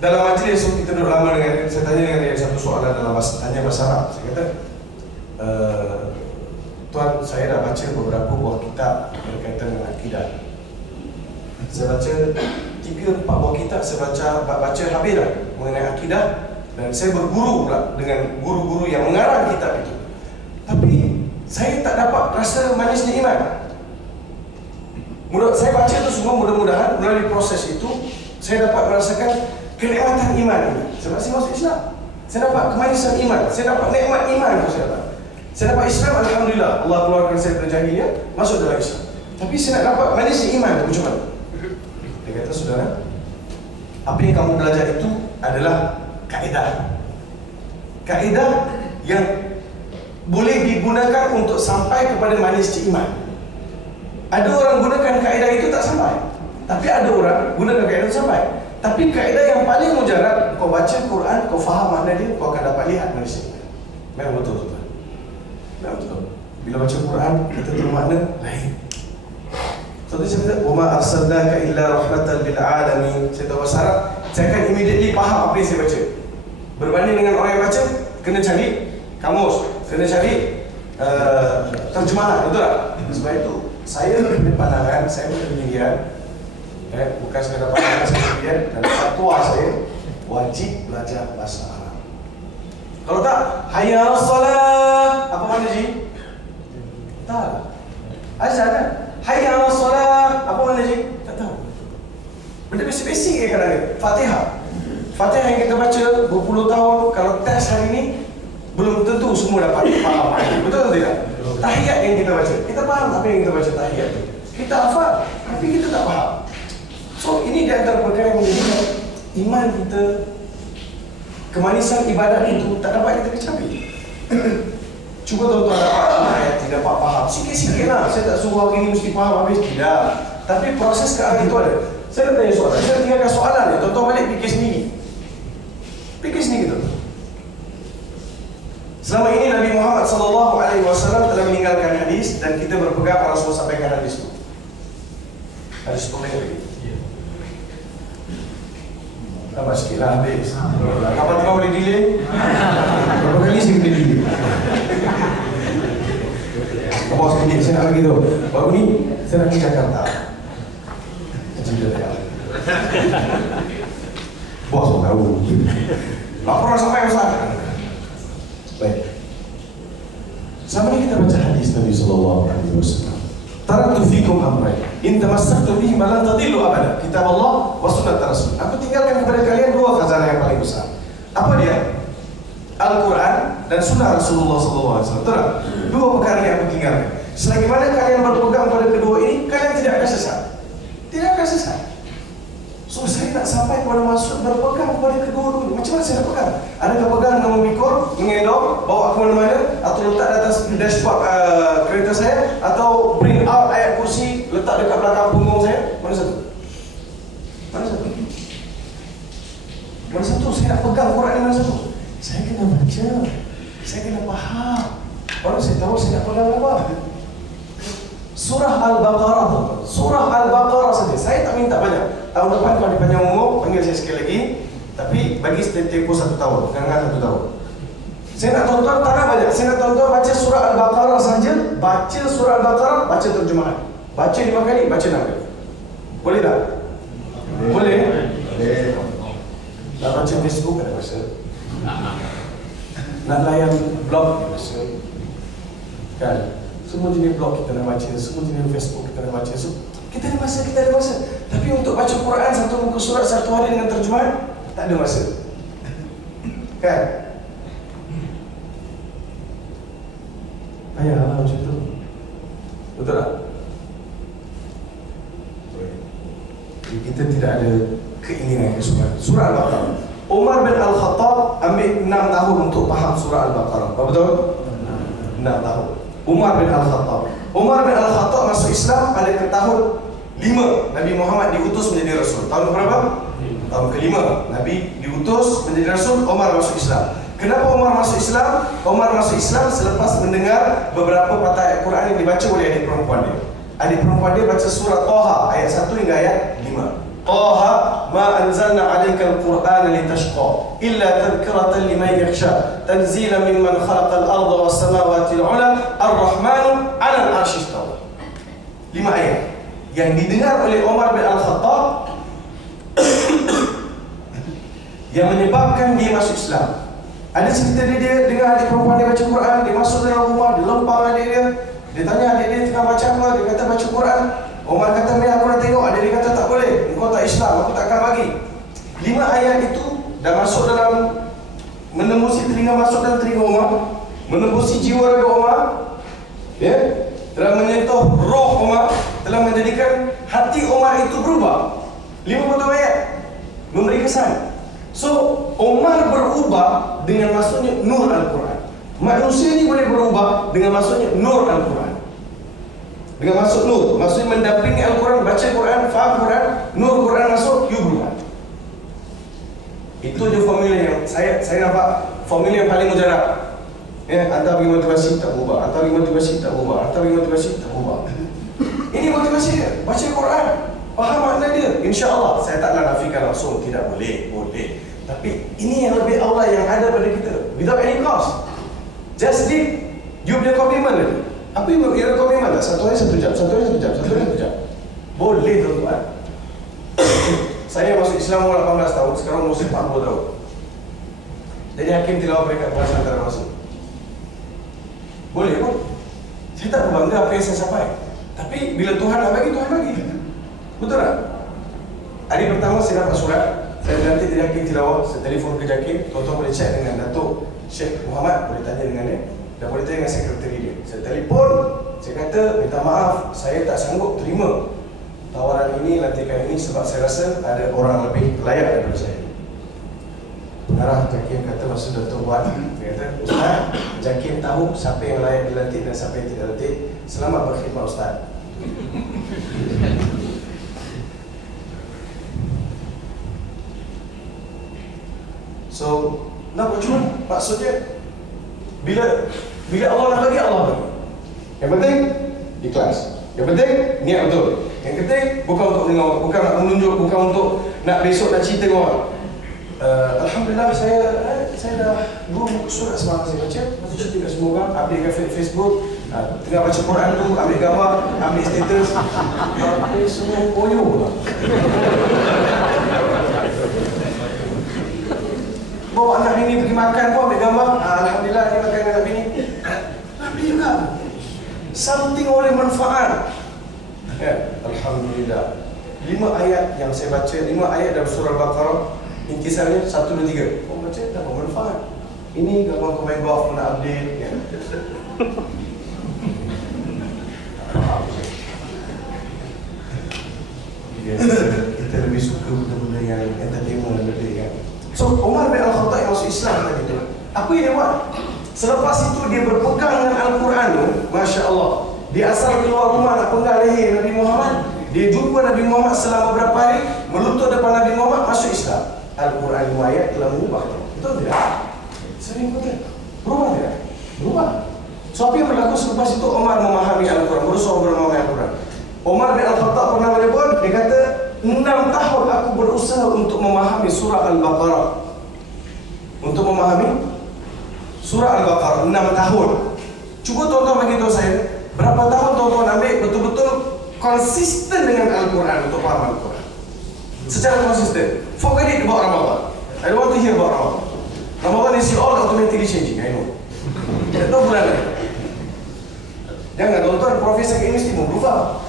dalam majlis kita duduk lama dengan dia, saya tanya dengan dia satu soalan dalam bahasa Arab. Saya kata, Tuan, saya dah baca beberapa buah kitab berkaitan dengan akidah. Saya baca 3-4 buah kitab, saya baca habis dah mengenai akidah. Dan saya berguru pula dengan guru-guru yang mengarang kitab itu. Tapi saya tak dapat rasa manisnya iman. Saya baca itu semua, mudah-mudahan melalui proses itu saya dapat merasakan kenikmatan iman ini. Sebab saya masuk Islam, saya dapat kemanisan iman, saya dapat nikmat iman. Saya dapat Islam, alhamdulillah. Allah keluarkan saya dari jahiliyah, masuk dalam Islam. Tapi saya nak dapat manisnya iman, macam mana? Dia kata, saudara, apa yang kamu belajar itu adalah kaedah. Kaedah yang boleh digunakan untuk sampai kepada manisnya iman. Ada orang gunakan kaedah itu tak sampai. Tapi ada orang gunakan kaedah itu sampai. Tapi kaedah yang paling mujarab, kau baca Quran, kau faham makna dia, kau akan dapat lihat manisnya. Memang betul tuan. Memang betul. Bila baca Quran, kita tahu makna lain. Contohnya saya kata, "Wa ma arsalnaka illa rahmatan lil alamin." Saya tahu bahasa Arab, saya akan immediately faham apa yang saya baca. Berbanding dengan orang yang baca, kena cari kamus, kena cari terjemahan, betul tak? Sebab itu saya punya pandangan, saya punya pendirian, bukan sekadar pandangan, saya pendirian dan fatwa saya wajib belajar bahasa Arab. Kalau tak, hayya 'alas salah, apa makna ji? Tak. Azan kan? Hayya 'alas salah, apa makna ji? Tak tahu. Benda basic-basic je kadang-kadang. Fatihah. Fatihah yang kita baca berpuluh tahun, kalau test hari ni belum tentu semua dapat faham. Betul atau tidak? Tahiyat yang kita baca, kita faham apa yang kita baca tahiyat tu. Kita hafal, tapi kita tak faham. So ini di antara perkara yang menjadikan iman kita, kemanisan ibadat itu tak dapat kita kecapi. Cuba tuan-tuan dapat ayat, tidak dapat faham, sikit-sikit lah. Saya tak suruh hari ni mesti faham habis, tidak. Tapi proses ke arah itu ada. Saya nak tanya soalan, saya tinggalkan soalan ni, tuan-tuan balik fikir sendiri. Fikir sendiri tuan-tuan. Selama ini Nabi Muhammad SAW telah meninggalkan hadis dan kita berpegang Rasulullah sampaikan hadis itu. Hadis itu lagi. Tambah sikit lah habis. Kapan tengah boleh delay? Berapa kali saya kena delay? Apa sedikit saya nak lagi tu. Baru ni saya nak pergi Jakarta. Cerita dia. Bos pun tahu. Laporan sampai Ustaz. Baik. Sama ni kita baca hadis Nabi SAW. Taraktu fikum amrayn in tamassaktum bihi ma lan tadillu abada. Kitab Allah wa sunnat Rasul. Aku tinggalkan kepada kalian dua khazanah yang paling besar. Apa dia? Al-Quran dan sunnah Rasulullah SAW. Betul tak? Dua perkara yang aku tinggalkan. Selagi mana kalian berpegang pada kedua ini, kalian tidak akan sesat. Tidak akan sesat. So saya nak sampai kepada maksud berpegang kepada kedua-dua. Macam mana saya nak pegang? Adakah pegang dengan memikul, mengendong, bawa ke mana-mana, atau letak di atas dashboard kereta saya, atau print out ayat kursi, letak dekat belakang punggung saya? Mana satu? Mana satu? Mana satu? Saya nak pegang Quran ni mana satu? Saya kena baca, saya kena faham. Baru saya tahu saya nak pegang apa. Surah Al-Baqarah. Surah Al-Baqarah saja. Saya tak minta banyak. Tahun depan kalau dipanjang umur, panggil saya sekali lagi. Tapi bagi tempoh 1 tahun, jangan 1 tahun. Saya nak tonton tak nak banyak. Saya nak tonton baca surah Al-Baqarah saja. Baca surah Al-Baqarah, baca terjemahan. Baca 5 kali, baca 6 kali. Boleh tak? Boleh? Boleh. Nak baca Facebook ada masa. Nak layan blog ada masa. Kan? Semua jenis blog kita nak baca, semua jenis Facebook kita nak baca. So, kita ada masa. Tapi untuk baca Quran satu muka surat satu hari dengan terjemahan, tak ada masa. Kan? Payahlah macam tu. Betul tak? Kita tidak ada keinginan ke surah Al-Baqarah. Umar bin Al-Khattab ambil 6 tahun untuk faham surah Al-Baqarah. Betul? 6 tahun. Umar bin Al-Khattab masuk Islam pada tahun 5 Nabi Muhammad diutus menjadi Rasul. Tahun berapa? Tahun ke-5 Nabi diutus menjadi Rasul, Umar masuk Islam. Kenapa Umar masuk Islam? Umar masuk Islam selepas mendengar beberapa patah ayat Quran yang dibaca oleh adik perempuan dia. Adik perempuan dia baca surah Taha ayat 1 hingga ayat 5. Taha ma anzalna 'alaikal Qur'ana litashqa illa tadhkiratan liman yakhsha tanzilan mimman khalaqal arda was samawati al-'ula ar-rahmanu 'alal 'arsy istawa. 5 ayat yang didengar oleh Umar bin Al-Khattab yang menyebabkan dia masuk Islam. Ada cerita dia dengar adik perempuan dia baca Quran, dia masuk dalam rumah, dia lempang adik dia. Dia tanya adik dia tengah baca apa, dia kata baca Quran. Umar kata, "Mari aku nak tengok." Adik dia kata, "Tak boleh, engkau tak Islam, aku tak akan bagi." 5 ayat itu dah masuk dalam, menembusi telinga, masuk dalam telinga Umar, menembusi jiwa raga Umar, ya, telah menyentuh roh Umar, telah menjadikan hati Umar itu berubah. 50 ayat memberi kesan. So, Umar berubah dengan masuknya nur Al-Quran. Manusia ni boleh berubah dengan masuknya nur Al-Quran. Dengan masuk nur, maksudnya mendampingi Al-Quran, baca Quran, faham Quran, nur Quran masuk, you berubah. Itu je formula yang saya nampak formula yang paling mujarab. Ya, hantar bagi motivasi tak berubah, hantar bagi motivasi tak berubah, hantar bagi motivasi tak berubah. Ini motivasi dia, baca Quran, faham makna dia. InsyaAllah, saya taklah nafikan langsung, tidak boleh, boleh. Tapi ini yang lebih Allah yang ada pada kita, without any cost. Just did, you punya komitmen lagi. Apa yang komitmen tak? 1 hari 1 jam, 1 hari 1 jam, 1 hari 1 jam. Boleh tuan-tuan. Saya masuk Islam umur 18 tahun, sekarang umur 40 tahun. Jadi hakim tilawah peringkat bahasa antara masuk. Boleh pun. Saya tak berbangga apa yang saya sampai. Tapi bila Tuhan nak bagi, Tuhan bagi. Betul tak? Hari pertama saya dapat surat, saya nanti dari hakim tilawah, saya telefon ke hakim, tuan-tuan boleh chat dengan Datuk Syekh Muhammad, boleh tanya dengan dia, dan boleh tanya dengan sekretari dia. Saya telefon, saya kata, minta maaf, saya tak sanggup terima tawaran ini, lantikan ini sebab saya rasa ada orang lebih layak daripada saya. Pengarah Jakim kata masa Datuk buat, dia kata, Ustaz, Jakim tahu siapa yang layak dilantik dan siapa yang tidak lantik. Selamat berkhidmat Ustaz. So, nak cuma maksudnya bila Allah nak bagi, Allah bagi. Yang penting ikhlas. Yang penting niat betul. Yang penting bukan untuk dengar, bukan nak menunjuk, bukan untuk nak besok nak cerita dengan orang. Alhamdulillah saya dah 2 surat semalam saya baca cerita kat semua orang, update kat Facebook, tengah baca Quran tu, ambil gambar, ambil status, ambil semua koyo lah. Bawa anak bini pergi makan pun ambil gambar, Alhamdulillah ni makan anak bini. Ambil juga. Something oleh manfaat. Ya, Alhamdulillah. 5 ayat yang saya baca, 5 ayat dalam surah Al-Baqarah, intisarnya 1, 2, 3. Kau baca tak bermanfaat. Ini kalau kau main golf kau nak update ya. Kita lebih suka benda-benda yang entertainment lebih kan. So Umar bin Al-Khattab yang masuk Islam tadi tu, apa yang dia buat? Selepas itu dia berpegang dengan Al-Quran tu, Masya Allah. Dia asal keluar rumah nak penggal leher Nabi Muhammad, dia jumpa Nabi Muhammad selama beberapa hari, melutut depan Nabi Muhammad, masuk Islam. Al-Quran 5 ayat telah mengubah. Betul tidak? Sering betul. Berubah tidak? Berubah. So apa yang berlaku selepas itu? Umar memahami Al-Quran, berusaha memahami Al-Quran. Umar bin Al-Khattab pernah menyebut, dia kata 6 tahun aku berusaha untuk memahami surah Al-Baqarah. Untuk memahami surah Al-Baqarah 6 tahun. Cuba tuan-tuan bagi tahu saya, berapa tahun tuan-tuan ambil betul-betul konsisten dengan Al-Quran untuk faham Al-Quran secara konsisten. Forget it about Ramadan. I don't want to hear about Ramadan. Ramadan is all automatically changing, I know. Tak tahu bulan lagi. Jangan tuan-tuan, profesor ke mesti mau berubah.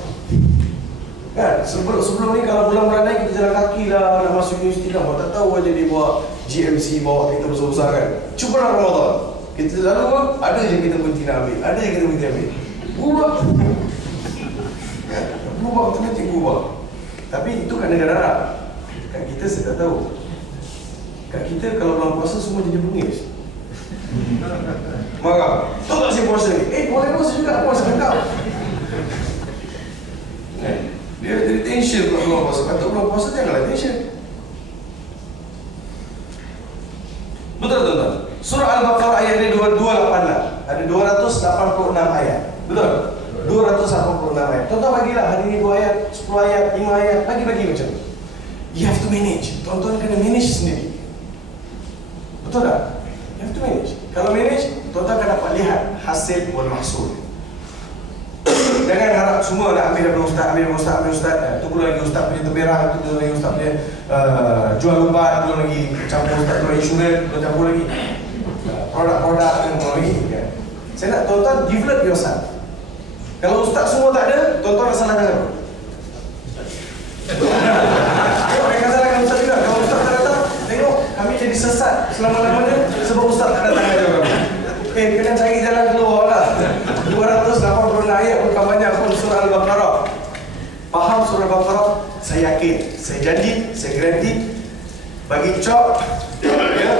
Kan, sebelum ni kalau bulan-bulan lain kita jalan kaki lah, nak masuk universiti lah, tak tahu aja dia bawa GMC, bawa kereta besar-besar kan. Cubalah Ramadan. Kita lalu ada je kita berhenti nak ambil, ada je kita berhenti ambil. Berubah. Berubah, otomatik berubah. Tapi itu kat negara Arab. Kat kita saya tak tahu. Kat kita kalau bulan puasa semua jadi bengis. Marah. Tahu tak saya puasa ni? Boleh puasa juga, puasa kau. Dia jadi tension kalau bulan puasa. Kata bulan puasa janganlah tension. Betul tuan-tuan. Surah Al-Baqarah ayat ni 286. Ada 286 ayat. Betul? 286 ayat. Tuan-tuan bagilah hari ni 2 ayat, 10 ayat, 5 ayat, bagi-bagi macam tu. You have to manage. Tuan-tuan kena manage sendiri. Betul tak? You have to manage. Kalau manage, tuan-tuan akan dapat lihat hasil wal mahsul. Jangan harap semua nak ambil daripada ustaz, ambil ustaz. Tunggu lagi ustaz punya terberang, tunggu lagi ustaz punya jual ubat, tunggu lagi campur ustaz jual insurans, tunggu campur lagi produk-produk yang lagi kan. Saya nak tuan-tuan develop yourself. Kalau ustaz semua tak ada, tuan-tuan nak salahkan apa? Tengok, mereka salahkan ustaz juga. Kalau ustaz tak datang, tengok kami jadi sesat selama-lamanya sebab ustaz tak datang aja orang. Kena cari jalan keluar lah. 286 ayat bukan banyak pun surah Al-Baqarah. Faham surah Al-Baqarah? Saya yakin, saya janji, saya garanti bagi cop ya,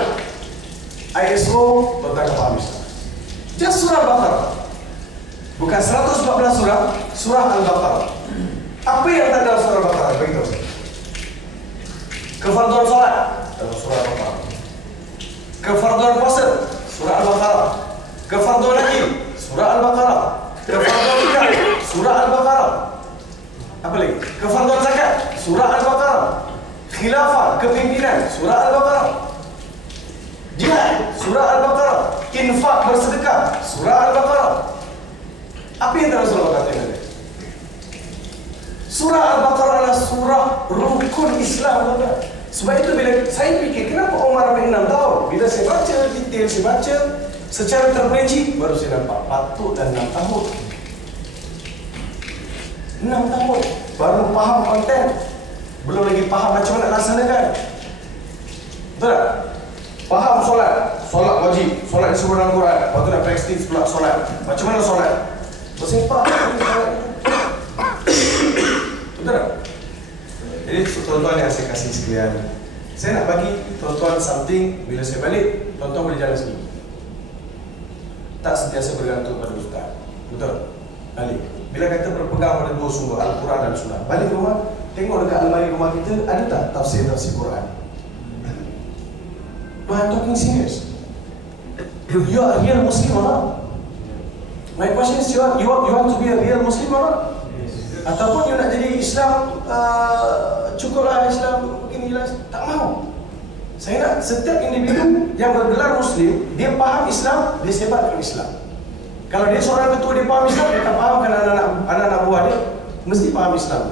ISO tuan-tuan akan faham Islam. Just surah Al-Baqarah. Bukan 114 surah Al-Baqarah. Apa yang tak dalam surah Al-Baqarah? Bagi tahu saya. Kefarduan solat dalam surah Al-Baqarah. Kefarduan puasa surah Al-Baqarah. Kefarduan haji surah Al-Baqarah. Kefarduan nikah surah Al-Baqarah. Apa lagi? Kefarduan zakat surah Al-Baqarah. Khilafah, kepimpinan surah Al-Baqarah. Jihad surah Al-Baqarah. Infak, bersedekah surah Al-Baqarah. Apa yang dalam surah Al-Baqarah ini? Surah Al-Baqarah adalah surah rukun Islam. Sebab itu bila saya fikir, kenapa Umar ambil 6 tahun? Bila saya baca detail, saya baca secara terperinci, baru saya nampak patut dan 6 tahun. 6 tahun baru faham konten, belum lagi faham macam mana nak laksanakan. Betul tak? Faham solat wajib, solat disebut dalam Quran. Lepas tu nak praktis pula solat. Macam mana solat? Bersepah solat. Betul tak? Jadi tuan-tuan yang saya kasih sekalian, saya nak bagi tuan-tuan something. Bila saya balik, tuan-tuan boleh jalan sendiri. Tak sentiasa bergantung pada ustaz. Betul? Balik. Bila kata berpegang pada dua sumber, Al-Quran dan Sunnah, balik rumah, tengok dekat almari rumah kita, ada tak tafsir-tafsir Quran? But I'm talking serious. You are a real Muslim or not? My question is, you want to be a real Muslim or not? Ataupun you nak jadi Islam, cukuplah Islam begini jelas. Tak mahu. Saya nak setiap individu yang bergelar Muslim, dia faham Islam, dia sebarkan Islam. Kalau dia seorang ketua, dia faham Islam, dia tak fahamkan anak-anak buah dia, mesti faham Islam.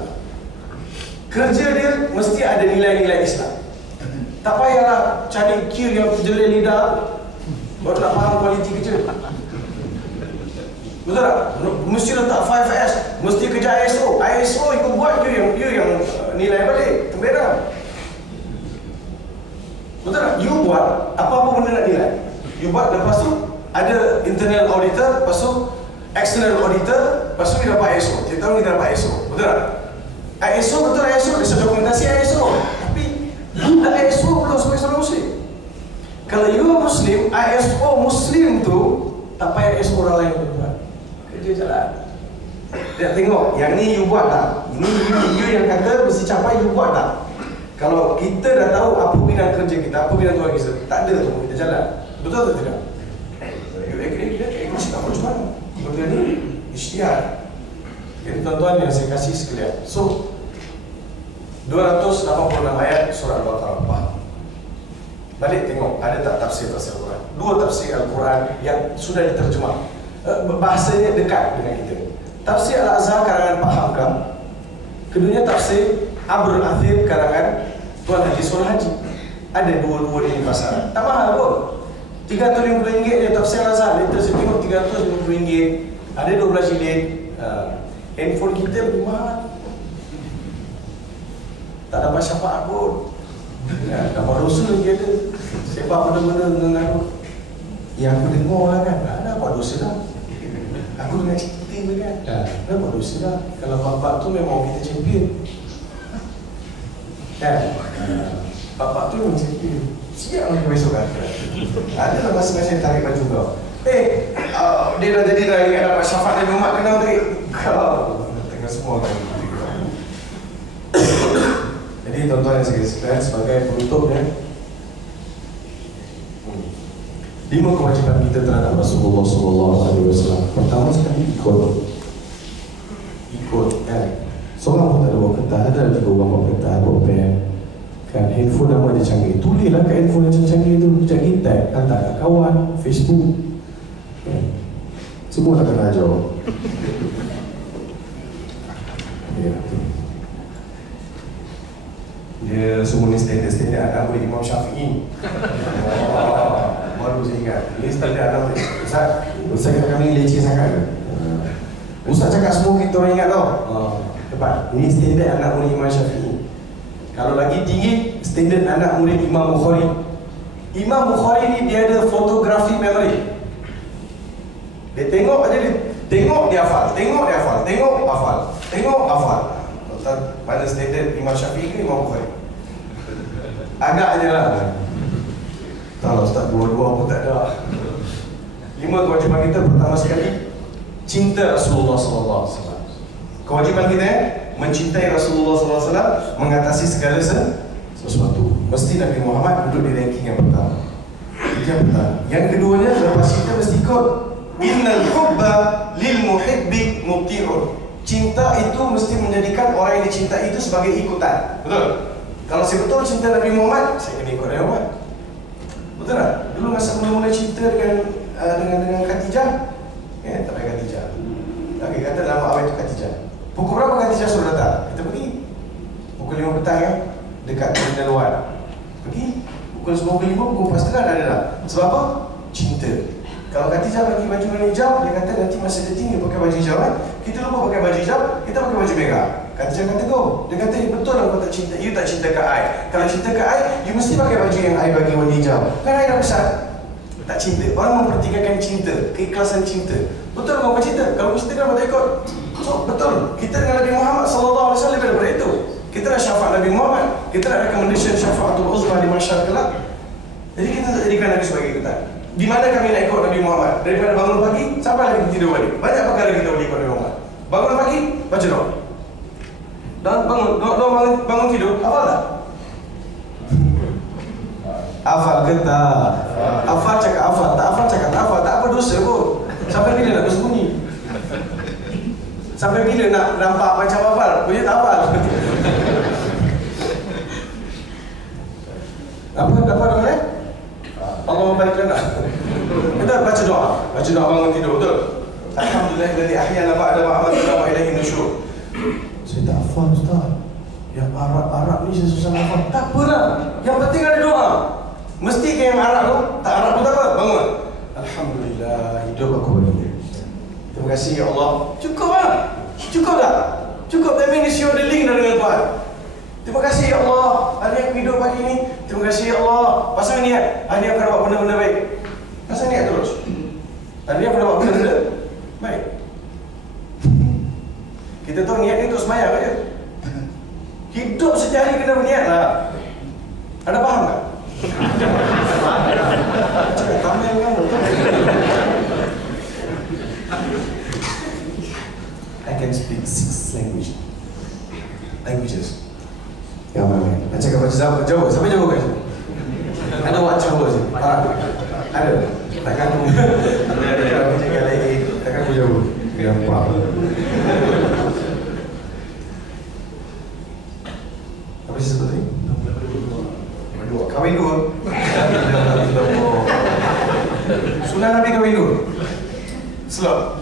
Kerja dia mesti ada nilai-nilai Islam. Tak payahlah cari kir yang terjelir lidah baru nak faham kualiti kerja. Betul tak? Mesti letak 5S, mesti kerja ISO. ISO you buat, you yang nilai balik, temberang. Betul tak? You buat apa-apa benda nak nilai. You buat, lepas tu ada internal auditor, lepas tu external auditor, lepas tu kita dapat ISO. Kita tahu kita dapat ISO. Betul tak? ISO betul, ISO ada dokumentasi ISO. Tapi you tak ISO belum sebagai seorang Muslim. Kalau you Muslim, ISO Muslim tu tak payah ISO orang lain buat. Kerja jalan. Dia tengok, yang ni you buat tak? Ini you yang kata mesti capai, you buat tak? Kalau kita dah tahu apa bidang kerja kita, apa bidang tuan kita, tak ada tu kita jalan. Betul atau tidak? You agree? Kita tak macam mana? benda ni ijtihad. Jadi tuan-tuan yang saya kasih sekalian. So 286 ayat surah Al-Baqarah. Balik tengok ada tak tafsir Al-Quran. 2 tafsir Al-Quran yang sudah diterjemah. Bahasanya dekat dengan kita. Tafsir Al-Azhar karangan Pak Hamkam. Keduanya tafsir Abdul Athir karangan Tuan Haji Sul Haji. Ada dua-dua ini pasaran. Tak mahal pun. RM350 je tafsir Al-Azhar. Kita tengok RM350. Ada 12 jilid. Handphone kita lebih mahal. Tak dapat syafaat pun. Dapat dosa lagi ada. Sebab benda-benda dengan aku. Ya aku dengar lah kan. Ada apa dosa dah. Aku dengan cerita kan. Ada apa dosa dah. Kalau bapak tu memang kita champion. Kan? Bapak tu memang champion. Siap lagi besok kan. Ada lah masa-masa tarik baju kau. Dia dah jadi dah ingat dapat syafaat dari umat kenal tadi. Kau tengah semua kan. Jadi tuan-tuan yang saya sekalian sebagai penutupnya 5 kewajipan kita terhadap Rasulullah SAW. Pertama sekali ikut kan. Seorang pun tak ada bawa kertas, ada 3 orang bawa kertas, bawa pen kan. Handphone nama dia canggih, tulislah kat handphone yang canggih tu, canggih tag, hantar kat kawan, Facebook kan. Semua tak kena ajar. Ya, dia semua ni standard anak murid Imam Syafi'i. Baru saya ingat. Ini standard anak murid. Ustaz kata kami leceh sangat ke? Ustaz cakap semua kita orang ingat tau. Tepat. Ini standard anak murid Imam Syafi'i. Kalau lagi tinggi, standard anak murid Imam Bukhari. Imam Bukhari ni dia ada fotografi memory. Dia tengok aja dia. Tengok dia hafal. Tengok dia hafal. Tengok hafal. Tengok hafal. Pada standard Imam Syafi'i ke Imam Bukhari? Agak je lah. Tak lah Ustaz, dua-dua pun tak ada. 5 kewajipan kita pertama sekali cinta Rasulullah SAW. Kewajipan kita mencintai Rasulullah SAW, mengatasi segala sesuatu. Mesti Nabi Muhammad duduk di ranking yang pertama. Itu yang pertama. Yang keduanya, lepas kita mesti ikut innal hubba lil muhibbi muti'un. Cinta itu mesti menjadikan orang yang dicintai itu sebagai ikutan. Betul? Kalau saya betul cinta Nabi Muhammad, saya kena ikut Nabi Muhammad. Betul tak? Dulu masa mula-mula cinta dengan Khadijah, tak payah Khadijah. Lagi kata nama awal itu Khadijah. Pukul berapa Khadijah suruh datang? Kita pergi. Pukul 5 petang ya, dekat Terminal Luar. Pergi. Pukul 9.05, pukul 4.30 ada dah. Sebab apa? Cinta. Kalau Khadijah bagi baju warna hijau, dia kata nanti masa dating dia pakai baju hijau kan? Kita lupa pakai baju hijau, kita pakai baju merah. Khadijah kata go. Dia kata betul lah kau tak cinta, you tak cinta kat I. Kalau cinta kat I, you mesti pakai baju yang I bagi warna hijau. Kan I dah pesan. Tak cinta. Orang mempertikaikan cinta, keikhlasan cinta. Betul lah kau cinta. Kalau cinta kan tak ikut. So betul. Kita dengan Nabi Muhammad SAW lebih daripada itu. Kita nak syafaat Nabi Muhammad. Kita nak recommendation syafaatul uzma di masyarakat kelak. Jadi kita tak jadikan Nabi sebagai ikutan. Di mana kami nak ikut Nabi Muhammad? Daripada bangun pagi sampai lagi tidur balik. Banyak perkara kita boleh ikut Nabi Muhammad. Bangun pagi, baca doa. Dan bangun tidur, hafal tak? Hafal ke tak? Hafal cakap hafal, tak hafal cakap tak hafal. Tak apa dosa pun. Sampai bila nak bersembunyi? Sampai bila nak nampak macam hafal? Boleh tak hafal? Apa namanya? Allah membaik lana. Kita baca doa. Baca doa bangun tidur, betul? Alhamdulillahilladzi ahyana ba'da ma amatna wa ilaihi nusyur. Saya tak hafal Ustaz. Yang Arab ni saya susah hafal. Tak apa lah. Yang penting ada doa. Mesti ke yang Arab tu, tak Arab pun tak apa. Bangun. Alhamdulillah, hidup aku begini. Terima kasih ya Allah. Cukup lah. Cukup tak? Cukup. That means you ada link dah dengan Tuhan. Terima kasih ya Allah. Hari aku hidup pagi ni. Terima kasih ya Allah. Pasal niat. Hari aku dapat benda-benda baik. Pasal niat terus. Hari aku dapat benda-benda baik. Kita tahu niat ni untuk semayang aja. Hidup sejari kena berniat lah. Anda faham tak? Cakap tamil kan? I can speak 6 languages. Ya, nak cakap bahasa Jawa. Siapa Jawa guys? Ada wak Jawa sih. Ada. Takkan aku. Ada cakap lagi. Takkan aku Jawa. Sunnah Nabi kahwin dulu. Slow.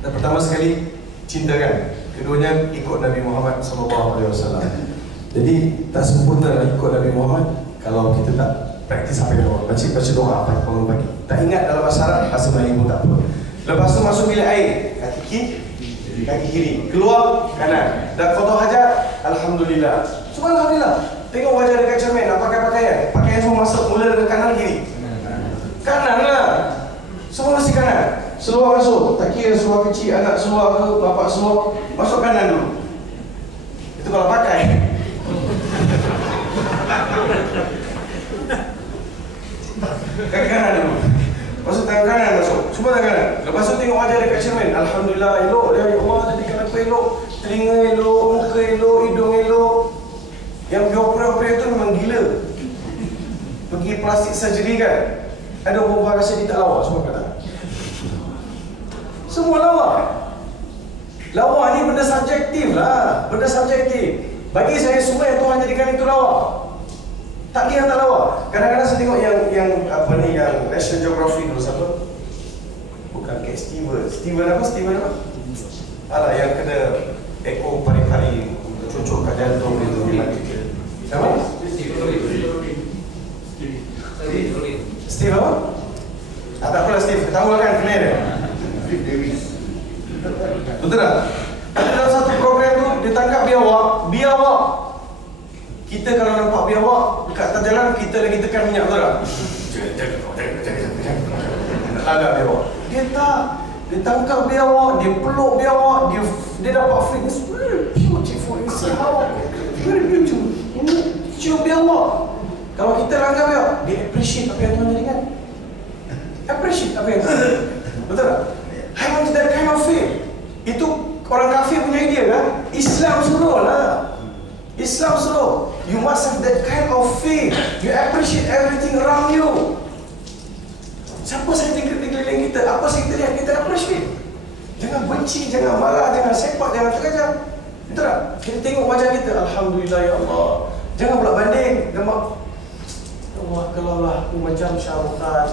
Dan pertama sekali cintakan. Keduanya ikut Nabi Muhammad SAW. Jadi tak sempurna lah ikut Nabi Muhammad kalau kita tak praktis apa yang baca doa apa bangun pagi. Tak ingat dalam bahasa Arab, bahasa Melayu pun tak apa. Lepas tu masuk bilik air, kaki kiri, keluar kanan. Dan foto hajat, alhamdulillah. Subhanallah. Tengok wajah dekat cermin, nak pakai pakaian semua masuk mula dekat kanan kiri. Kanan lah. Semua mesti kanan. Seluar masuk, tak kira seluar kecil, anak seluar ke, bapak seluar, masuk kanan dulu. Itu kalau pakai. Kaki kanan dulu. Masuk tangan kanan masuk. Semua tangan kanan. Lepas tu tengok wajah dekat cermin. Alhamdulillah elok dia, ya Allah, jadikan aku elok. Telinga elok, muka elok, hidung elok. Yang dioperasi tu memang gila. Pergi plastik surgery kan. Ada orang rasa dia tak lawa, semua kata. Semua lawa. Lawa ni benda subjektif lah. Benda subjektif. Bagi saya semua yang Tuhan jadikan itu lawa. Tak kira tak lawa. Kadang-kadang saya tengok yang apa ni, yang National Geographic dulu siapa? Bukan Cat Steven apa? Alah yang kena ekor pari-pari cucuk kat jantung itu. Siapa? Steve apa? Tak apalah Steve, tahu kan kena dia. Betul tak? Ada dalam satu program tu dia tangkap biawak. Kita kalau nampak biawak dekat atas jalan, kita lagi tekan minyak, betul tak? Nak lagak biawak. Dia tak. Dia tangkap biawak, dia peluk biawak, dia dapat fitness. Beautiful, you see how very beautiful. Ini cium biawak. Kalau kita langgar biawak, dia appreciate apa yang Tuhan jadikan. Appreciate apa yang Tuhan. Betul tak? I want that kind of faith. Itu orang kafir punya idea kan? Islam suruh lah. Islam suruh. You must have that kind of faith. You appreciate everything around you. Siapa saja di keliling kita, apa saja kita lihat, kita appreciate. Jangan benci, jangan marah, jangan sepak, jangan terkejam. Betul tak? Kita tengok wajah kita, alhamdulillah ya Allah. Jangan pula banding. Allah, kalaulah aku macam Shah Rukh Khan.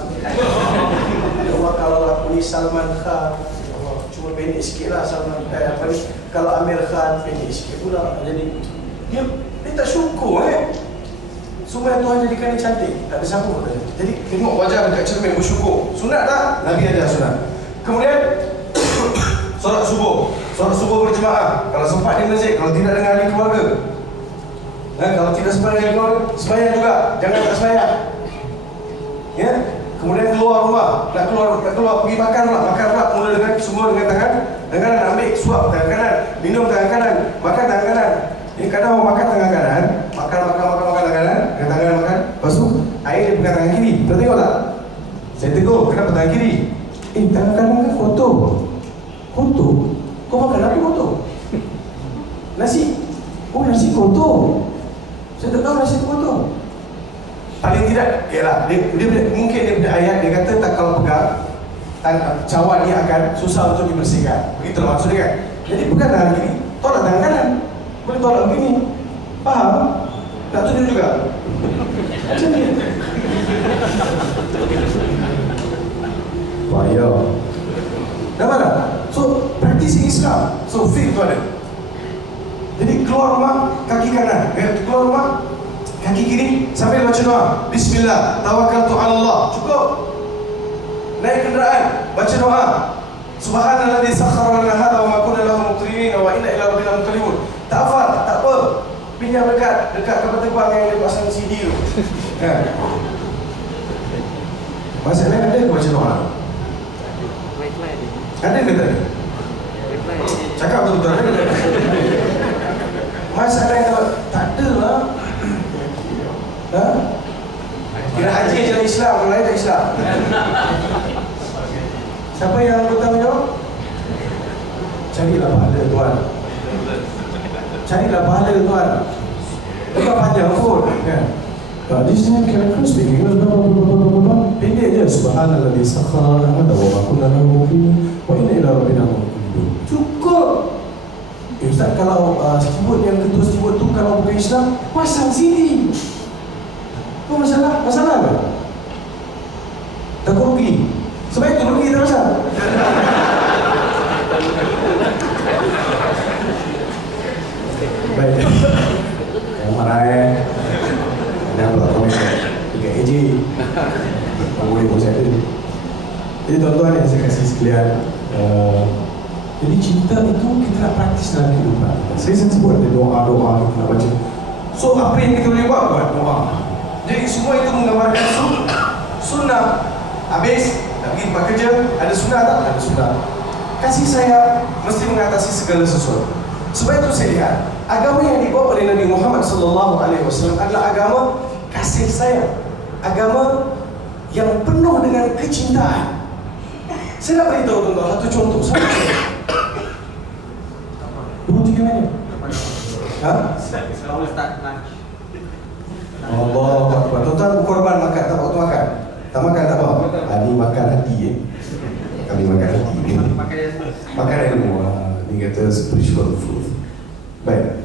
Allah, kalaulah aku ni Salman Khan. Allah, cuma pendek sikit lah Salman Khan. Kalau Amir Khan, pendek sikit pula. Jadi dia tak syukur semua yang Tuhan jadikan ni cantik. Tak ada siapa pun. Jadi tengok wajah dekat cermin, bersyukur. Sunat tak? Nabi ada sunat. Kemudian solat subuh berjemaah. Kalau sempat di masjid, kalau tidak dengan ahli keluarga. Kalau tidak sempat dengan ahli keluarga, sembahyang juga. Jangan tak sembahyang. Ya. Kemudian keluar rumah, nak keluar pergi makan pula, mula dengan semua dengan tangan kanan, ambil suap tangan kanan, minum tangan kanan, makan tangan kanan. Ini kadang orang makan tangan kanan, makan tangan kanan, dengan tangan makan. Lepas tu air dia pegang tangan kiri. Tuan tengok tak? Saya tegur, kenapa tangan kiri? Tangan kanan kan kotor. Kau makan apa kotor? Nasi. Oh, nasi kotor. Saya tak tahu nasi kotor. Paling tidak, ialah dia mungkin dia punya ayat, dia kata tak kalau pegang cawan ni akan susah untuk dibersihkan. Begitulah maksud dia kan. Jadi pegang tangan kiri, tolak tangan kanan. Boleh tolak begini. Faham? Tak tunjuk juga. Macam ni. Payah. Dah mana? So, practicing Islam. So, faith tu ada. Jadi keluar rumah, kaki kanan. Keluar rumah, kaki kiri, sambil baca doa. Bismillah, tawakkaltu ala Allah. Cukup. Naik kenderaan, baca doa. Subhanalladzi sakhkhara lana hadza wa ma kunna lahu muqrinin wa inna ila rabbina munqalibun. Tak hafal, tak apa. Pinjam dekat kapal terbang yang dia pasang CD tu. Kan? Masalah ada ke baca doa? Ada ke tak ada? Cakap betul-betul ada ke? Masalah yang tak ada lah. Kira haji je Islam, orang lain tak Islam. Siapa yang bertanggungjawab? Carilah pahala Tuhan. Carilah pahala Tuhan. Bukan panjang pun kan? Di sini kira-kira speaking pendek je. Subhanalladzi sakhkhara lana hadza wa ma kunna lahu muqrinin wa inna ila rabbina munqalibun. Cukup. Ustaz, kalau steward yang ketua steward tu kalau bukan Islam, pasang sini. Apa masalah? Masalah ke? Takut rugi. Sebab itu rugi tak pasang. Baik. Yang marah yang buat komen 3 AJ boleh buat saya. Jadi tuan-tuan yang saya kasih sekalian, jadi cinta itu kita nak praktis dalam kehidupan. Saya sebut ada doa-doa kita nak baca. So apa yang kita boleh buat doa. Jadi semua itu menggambarkan sunnah. Habis pergi tempat kerja, ada sunnah tak? Ada sunnah. Kasih sayang mesti mengatasi segala sesuatu. Sebab itu saya lihat agama yang dibawa oleh Nabi Muhammad SAW adalah agama kasih sayang, agama yang penuh dengan kecintaan. Saya nak beritahu tuan-tuan satu contoh. 2-3 minit. Kalau start lunch. Allah Akbar. Tuan-tuan berkorban makan tak waktu makan. Tak makan tak apa. Ini makan hati Kami makan hati. Makan ilmu. Ini kata spiritual food. Baik.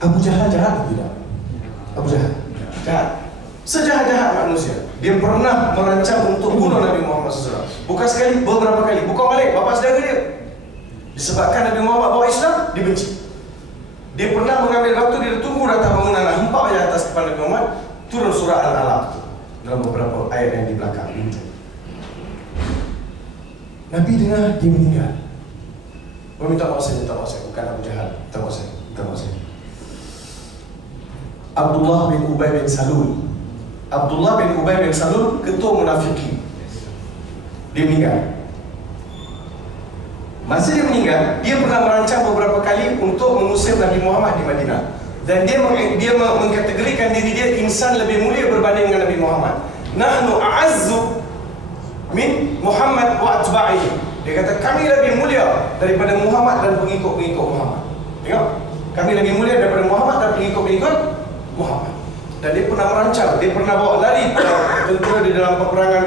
Abu Jahal jahat atau tidak? Abu Jahal jahat. Sejahat-jahat manusia. Dia pernah merancang untuk bunuh Nabi Muhammad SAW. Bukan sekali, beberapa kali. Bukan balik, bapa saudara dia. Disebabkan Nabi Muhammad bawa Islam, dibenci. Dia pernah mengambil batu, dia tunggu datang bangunan, hempak je atas kepala Nabi Muhammad. Turun surah Al-Alaq dalam beberapa ayat yang di belakang. Nabi dengar, dia meninggal. Minta maaf saya, bukan Abu Jahal. Minta maaf saya. Abdullah bin Ubay bin Salul. Abdullah bin Ubay bin Salul, ketua munafikin. Dia meninggal. Masa dia meninggal, dia pernah merancang beberapa kali untuk mengusir Nabi Muhammad di Madinah. Dan dia mengkategorikan diri dia insan lebih mulia berbanding dengan Nabi Muhammad. Nahnu a'azzu min Muhammad wa atba'ihi. Dia kata kami lebih mulia daripada Muhammad dan pengikut-pengikut Muhammad. Tengok, kami lebih mulia daripada Muhammad dan pengikut-pengikut Muhammad. Dan dia pernah merancang, dia pernah bawa lari tentera di dalam peperangan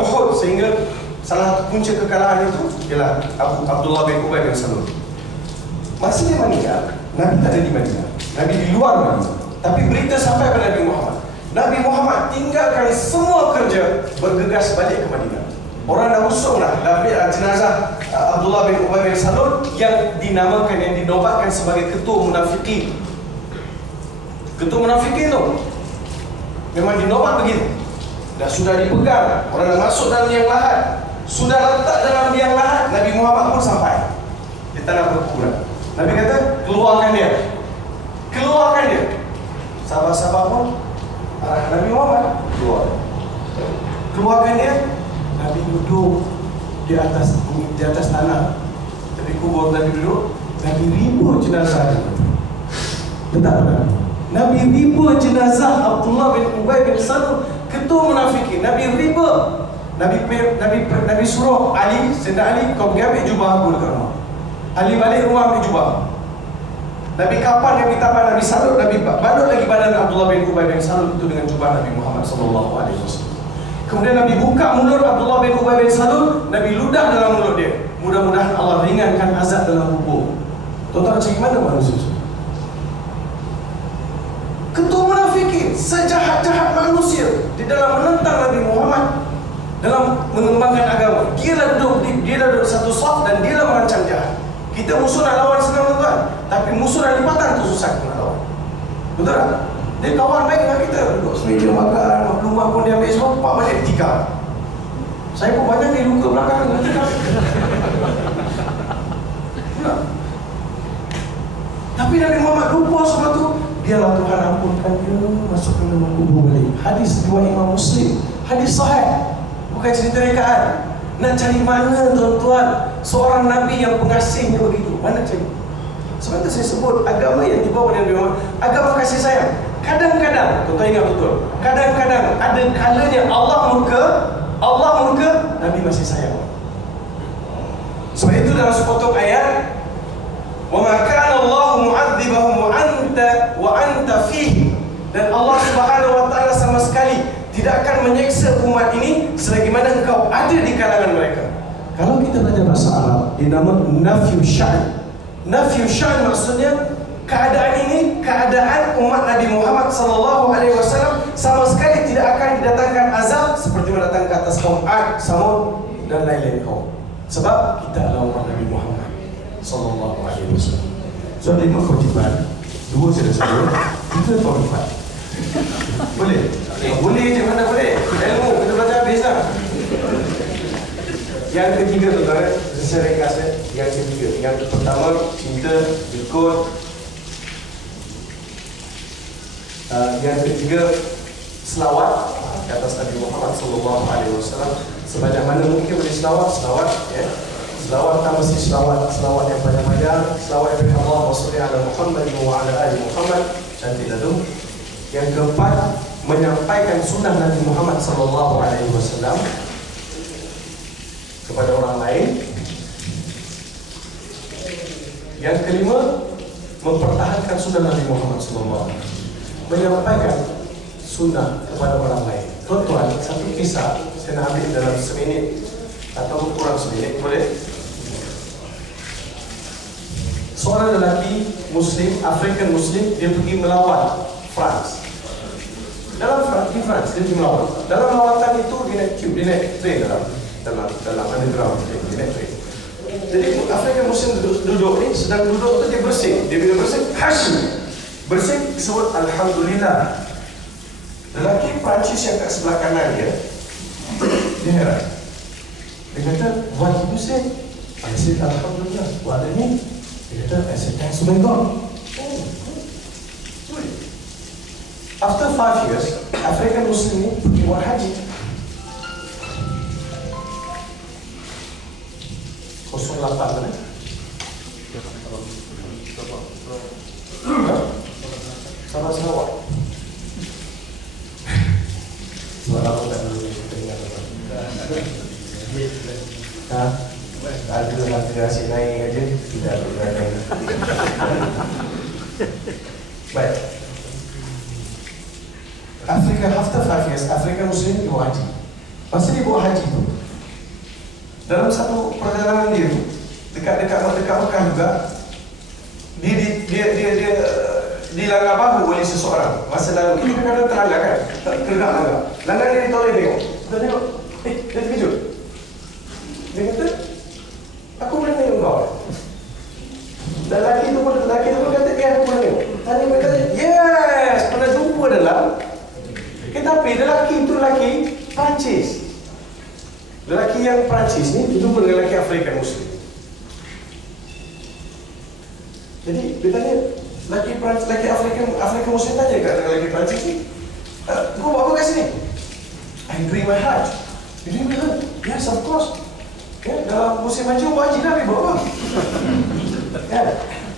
Uhud, sehingga salah satu punca kekalahan itu ialah Abdullah bin Ubay bin Salul. Masa dia meninggal, Nabi tak ada di Madinah. Nabi di luar Madinah. Tapi berita sampai kepada Nabi Muhammad. Nabi Muhammad tinggalkan semua kerja, bergegas balik ke Madinah. Orang dah usunglah jenazah Abdullah bin Ubay bin Salul yang dinamakan, yang dinobatkan sebagai ketua munafikin. Ketua munafikin tu memang dinobat begitu. Dah sudah dipegang, orang dah masuk dalam liang lahat, sudah letak dalam liang lahat. Nabi Muhammad pun sampai di tanah perkuburan. Nabi kata, keluarkan dia. Keluarkan dia. Sahabat-sahabat pun arah Nabi Muhammad keluar. Keluarkan dia. Nabi duduk di atas tanah. Nabi kubur, Nabi duduk. Nabi ribu jenazah itu. Betul tak? Nabi riba jenazah Abdullah bin Ubay bin Salul, ketua munafikin. Nabi riba. Nabi suruh Ali, Sayyidina Ali, kau pergi ambil jubah aku dekat rumah. Ali balik rumah ambil jubah. Nabi kapan Nabi tapan Nabi Salul, Nabi balut lagi badan Abdullah bin Ubay bin Salul itu dengan jubah Nabi Muhammad SAW. Kemudian Nabi buka mulut Abdullah bin Ubay bin Salul, Nabi ludah dalam mulut dia. Mudah-mudahan Allah ringankan azab dalam kubur. Tuan-tuan cari mana manusia? Ketua munafikin, sejahat-jahat manusia di dalam menentang Nabi Muhammad, dalam mengembangkan agama. Dia dah duduk satu saf dan dia dah merancang jahat. Kita musuh nak lawan senang tuan, tapi musuh dah lipatan tu susah nak lawan. Betul tak? Dia kawan baik dengan kita, duduk semeja makan, rumah pun dia ambil semua, pak balik tikar. Saya pun banyak ni luka belakang dengan tikar. Tapi Nabi Muhammad lupa semua tu. Biarlah Tuhan ampunkan dia, masukkan dalam kubur balik. Hadis riwayat Imam Muslim, hadis sahih, bukan cerita rekaan. Nak cari mana tuan-tuan seorang Nabi yang pengasihnya begitu? Mana cari? Sebab itu saya sebut agama yang dibawa oleh Nabi Muhammad, agama kasih sayang. Kadang-kadang, tuan-tuan ingat betul, kadang-kadang ada kalanya Allah murka, Nabi masih sayang. Sebab itu dalam sepotong ayat, wa ma kana Allah mu'adzibahum wa anta fihi, dan Allah Subhanahu wa taala sama sekali tidak akan menyeksa umat ini selagi mana engkau ada di kalangan mereka. Kalau kita belajar bahasa Arab, dinamakan nafyu syai'. Nafyu sya'n maksudnya keadaan ini, keadaan umat Nabi Muhammad sallallahu alaihi wasallam sama sekali tidak akan didatangkan azab seperti mendatangkan ke atas kaum Ad, Samud dan lain-lain kaum. Sebab kita adalah umat Nabi Muhammad sallallahu alaihi wasallam. So ada 5 kewajiban, 2 sudah sebut, 3 atau 4. Boleh? Boleh je, mana boleh? Ilmu kita belajar habis lah. Yang ketiga tuan-tuan, secara ringkas yang ketiga. Yang pertama, cinta, ikut. Yang ketiga, selawat ke atas Nabi Muhammad sallallahu alaihi wasallam. Sebanyak mana mungkin boleh selawat ya. Selawat tak mesti selawat yang banyak-banyak. Selawat yang Allah wa salli ala Muhammad wa ala ali Muhammad. Cantiklah tu. Yang keempat, menyampaikan sunnah Nabi Muhammad sallallahu alaihi wasallam kepada orang lain. Yang kelima, mempertahankan sunnah Nabi Muhammad sallallahu alaihi wasallam. Menyampaikan sunnah kepada orang lain. Tuan-tuan, satu kisah saya nak ambil dalam seminit atau kurang seminit, boleh? Seorang lelaki Muslim, African Muslim, dia pergi melawan France. Di France dia pergi melawan. Dalam lawatan itu dia naik tube, dia naik train dalam underground, dia naik train. Jadi African Muslim duduk ni, sedang duduk tu dia bersih. Dia bila bersih, bersih disebut Alhamdulillah. Lelaki Perancis yang kat sebelah kanan dia heran. Dia kata, what did you say? I said Alhamdulillah. What do you mean? Dia kata, I said thanks to my God. After 5 years, African Muslim ni pergi buat haji. 08 mana? Sama Sarawak. Sebab aku tak dulu dengar apa. Ada harga asyik naik aja, tidak naik. Baik. Afrika, after 5 years, Afrika Muslim bawa haji. Masa dia bawa haji tu, dalam satu perjalanan dia dekat Mekah juga, dia dilanggar bahu oleh seseorang. Masa lalu kita kadang teranggar kan, tergerak langgar. Langgar dia toleh tengok. Dia tengok, dia terkejut. Dia kata, aku boleh tengok kau. Dan lelaki tu pun kata, aku boleh tengok. Tanya mereka kata, yes, pernah jumpa dalam. Tapi lelaki itu lelaki Perancis. Lelaki yang Perancis ni jumpa dengan lelaki Afrika Muslim. Jadi dia tanya, lelaki Afrika Muslim tanya kat lelaki Perancis ni, kau buat apa kat sini? I'm doing my Hajj. You doing my Hajj? Yes, of course. Dalam musim haji, buat haji dah, buat apa?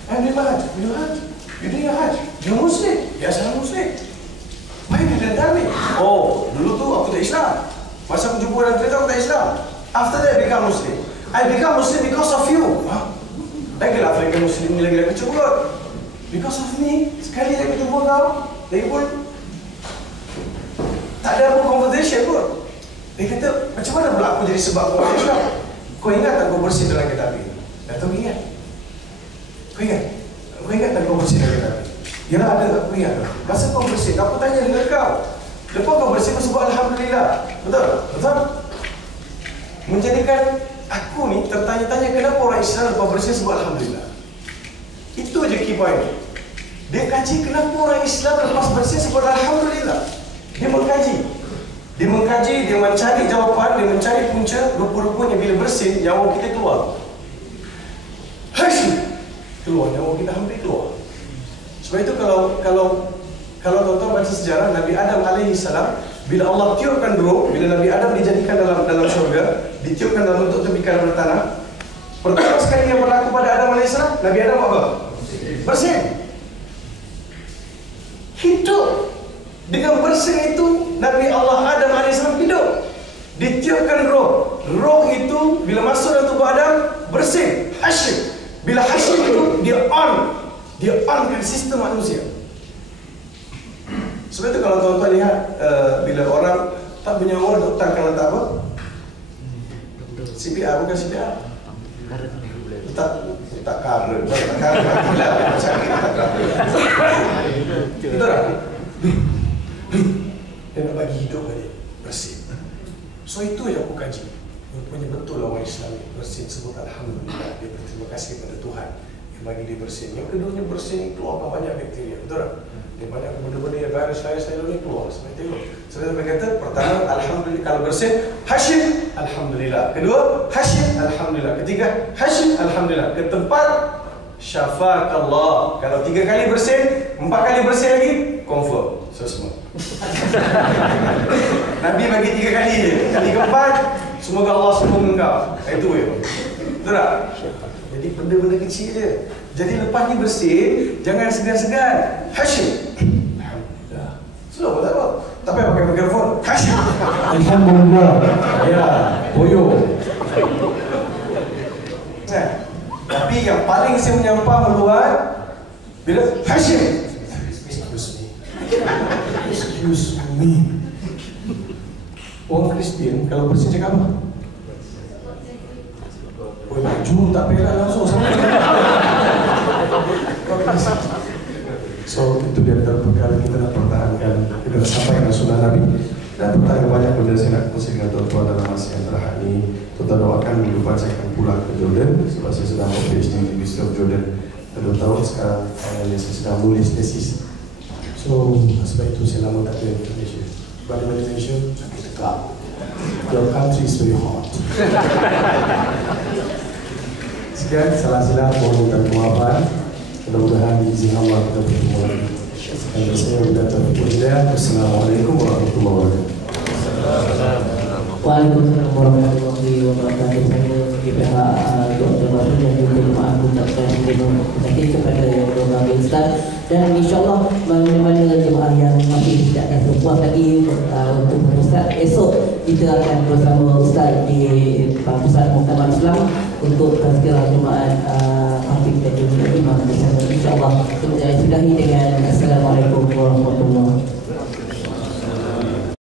I'm doing my Hajj. You do Hajj? You doing your Hajj? You Muslim? Yes, I'm Muslim. Why you didn't tell me? Oh, dulu tu aku tak Islam. Masa aku jumpa dalam kereta aku tak Islam. After that I become Muslim. I become Muslim because of you. Lagilah Afrika Muslim ni lagi kecebut. Because of me. Sekali lagi jumpa kau, lagi pun tak ada apa conversation pun. Dia kata, macam mana pula aku jadi sebab kau Islam? Kau ingat tak kau bersih dalam kereta api? Datuk ingat? Kau ingat? Kau ingat tak kau bersih dalam kereta api? Yalah ada, aku ingat. Masa kau bersih, aku tanya dengan kau. Lepas kau bersih, kau sebut Alhamdulillah. Betul? Betul? Menjadikan aku ni tertanya-tanya kenapa orang Islam lepas bersih sebut Alhamdulillah. Itu je key point. Dia kaji kenapa orang Islam lepas bersih sebut Alhamdulillah. Dia mengkaji. Dia mencari jawapan, dia mencari punca. Rupa-rupanya bila bersih, nyawa kita keluar. Keluar, nyawa kita hampir keluar. Sebab itu kalau tuan-tuan baca sejarah Nabi Adam alaihi salam, bila Allah tiupkan roh, bila Nabi Adam dijadikan dalam syurga, ditiupkan dalam bentuk tepikan bertanah, pertama sekali yang berlaku pada Adam alaihi salam, Nabi Adam apa? Bersih. Hidup. Dengan bersih itu Nabi Allah Adam alaihi salam hidup. Ditiupkan roh. Roh itu bila masuk dalam tubuh Adam bersih, hasyim. Bila hasyim itu dia onkan sistem manusia. Sebab itu kalau tuan-tuan lihat bila orang tak bernyawa doktor akan letak apa? CPR, bukan CPR. Letak tak cover. Tak cover lah. Sakit tak cover. Betul tak? Dia nak bagi hidup balik bersih. So itu yang aku kaji. Rupanya betul lah orang Islam bersin sebut Alhamdulillah. Dia berterima kasih kepada Tuhan yang bagi dia bersin. Yang keduanya bersin keluar banyak bakteria. Betul tak? Dia banyak benda-benda yang virus-virus lain keluar. Seperti itu. Saya berkata pertama Alhamdulillah kalau bersin. Hashim Alhamdulillah. Kedua Hashim Alhamdulillah. Ketiga Hashim Alhamdulillah. Keempat Syafakallah. Kalau 3 kali bersin, 4 kali bersin lagi confirm. So semua Nabi bagi 3 kali je. Kali keempat semoga Allah sembuh engkau. Itu ya. Betul tak? Jadi benda-benda kecil je. Jadi lepas ni bersih, jangan segan-segan. Hashim Alhamdulillah. Sudah apa tak apa. Tak payah pakai mikrofon. Hashim Alhamdulillah. Ya, boyo. Nah, tapi yang paling saya menyampah meluat bila Hashim. Excuse me. Orang Kristian kalau bersih cakap apa? Oh, baju tak payah langsung sama. So itu dia antara perkara kita nak pertahankan. Kita nak sampaikan sunnah Nabi. Dan pertanyaan banyak benda saya nak kongsi dengan tuan-tuan dalam masa yang terakhir ini. Tuan-tuan doakan minggu depan saya akan pulang ke Jordan sebab saya sedang PhD di University of Jordan. 2 tahun sekarang saya sedang menulis tesis. So sebab itu saya lama tak ada di Malaysia. Sebab di Malaysia sakit tegak. Your country is very hot. Sekian, salah silap, mohon minta maafan. Mudah-mudahan izin Allah kita bertemu lagi. Dan saya sudah terpilih. Assalamualaikum warahmatullahi wabarakatuh. Waalaikumsalam warahmatullahi wabarakatuh. Saya di pihak Dr. Baru dan juga jemaah mengucapkan terima kasih kepada Dr. Ustaz. Dan insyaAllah mana-mana jemaah yang masih tidak akan berpuas lagi untuk Ustaz, esok kita akan bersama Ustaz di Pusat Muktamar Islam untuk tazkirah jemaah Hafid dan juga Imam di sana. InsyaAllah kita sudahi dengan Assalamualaikum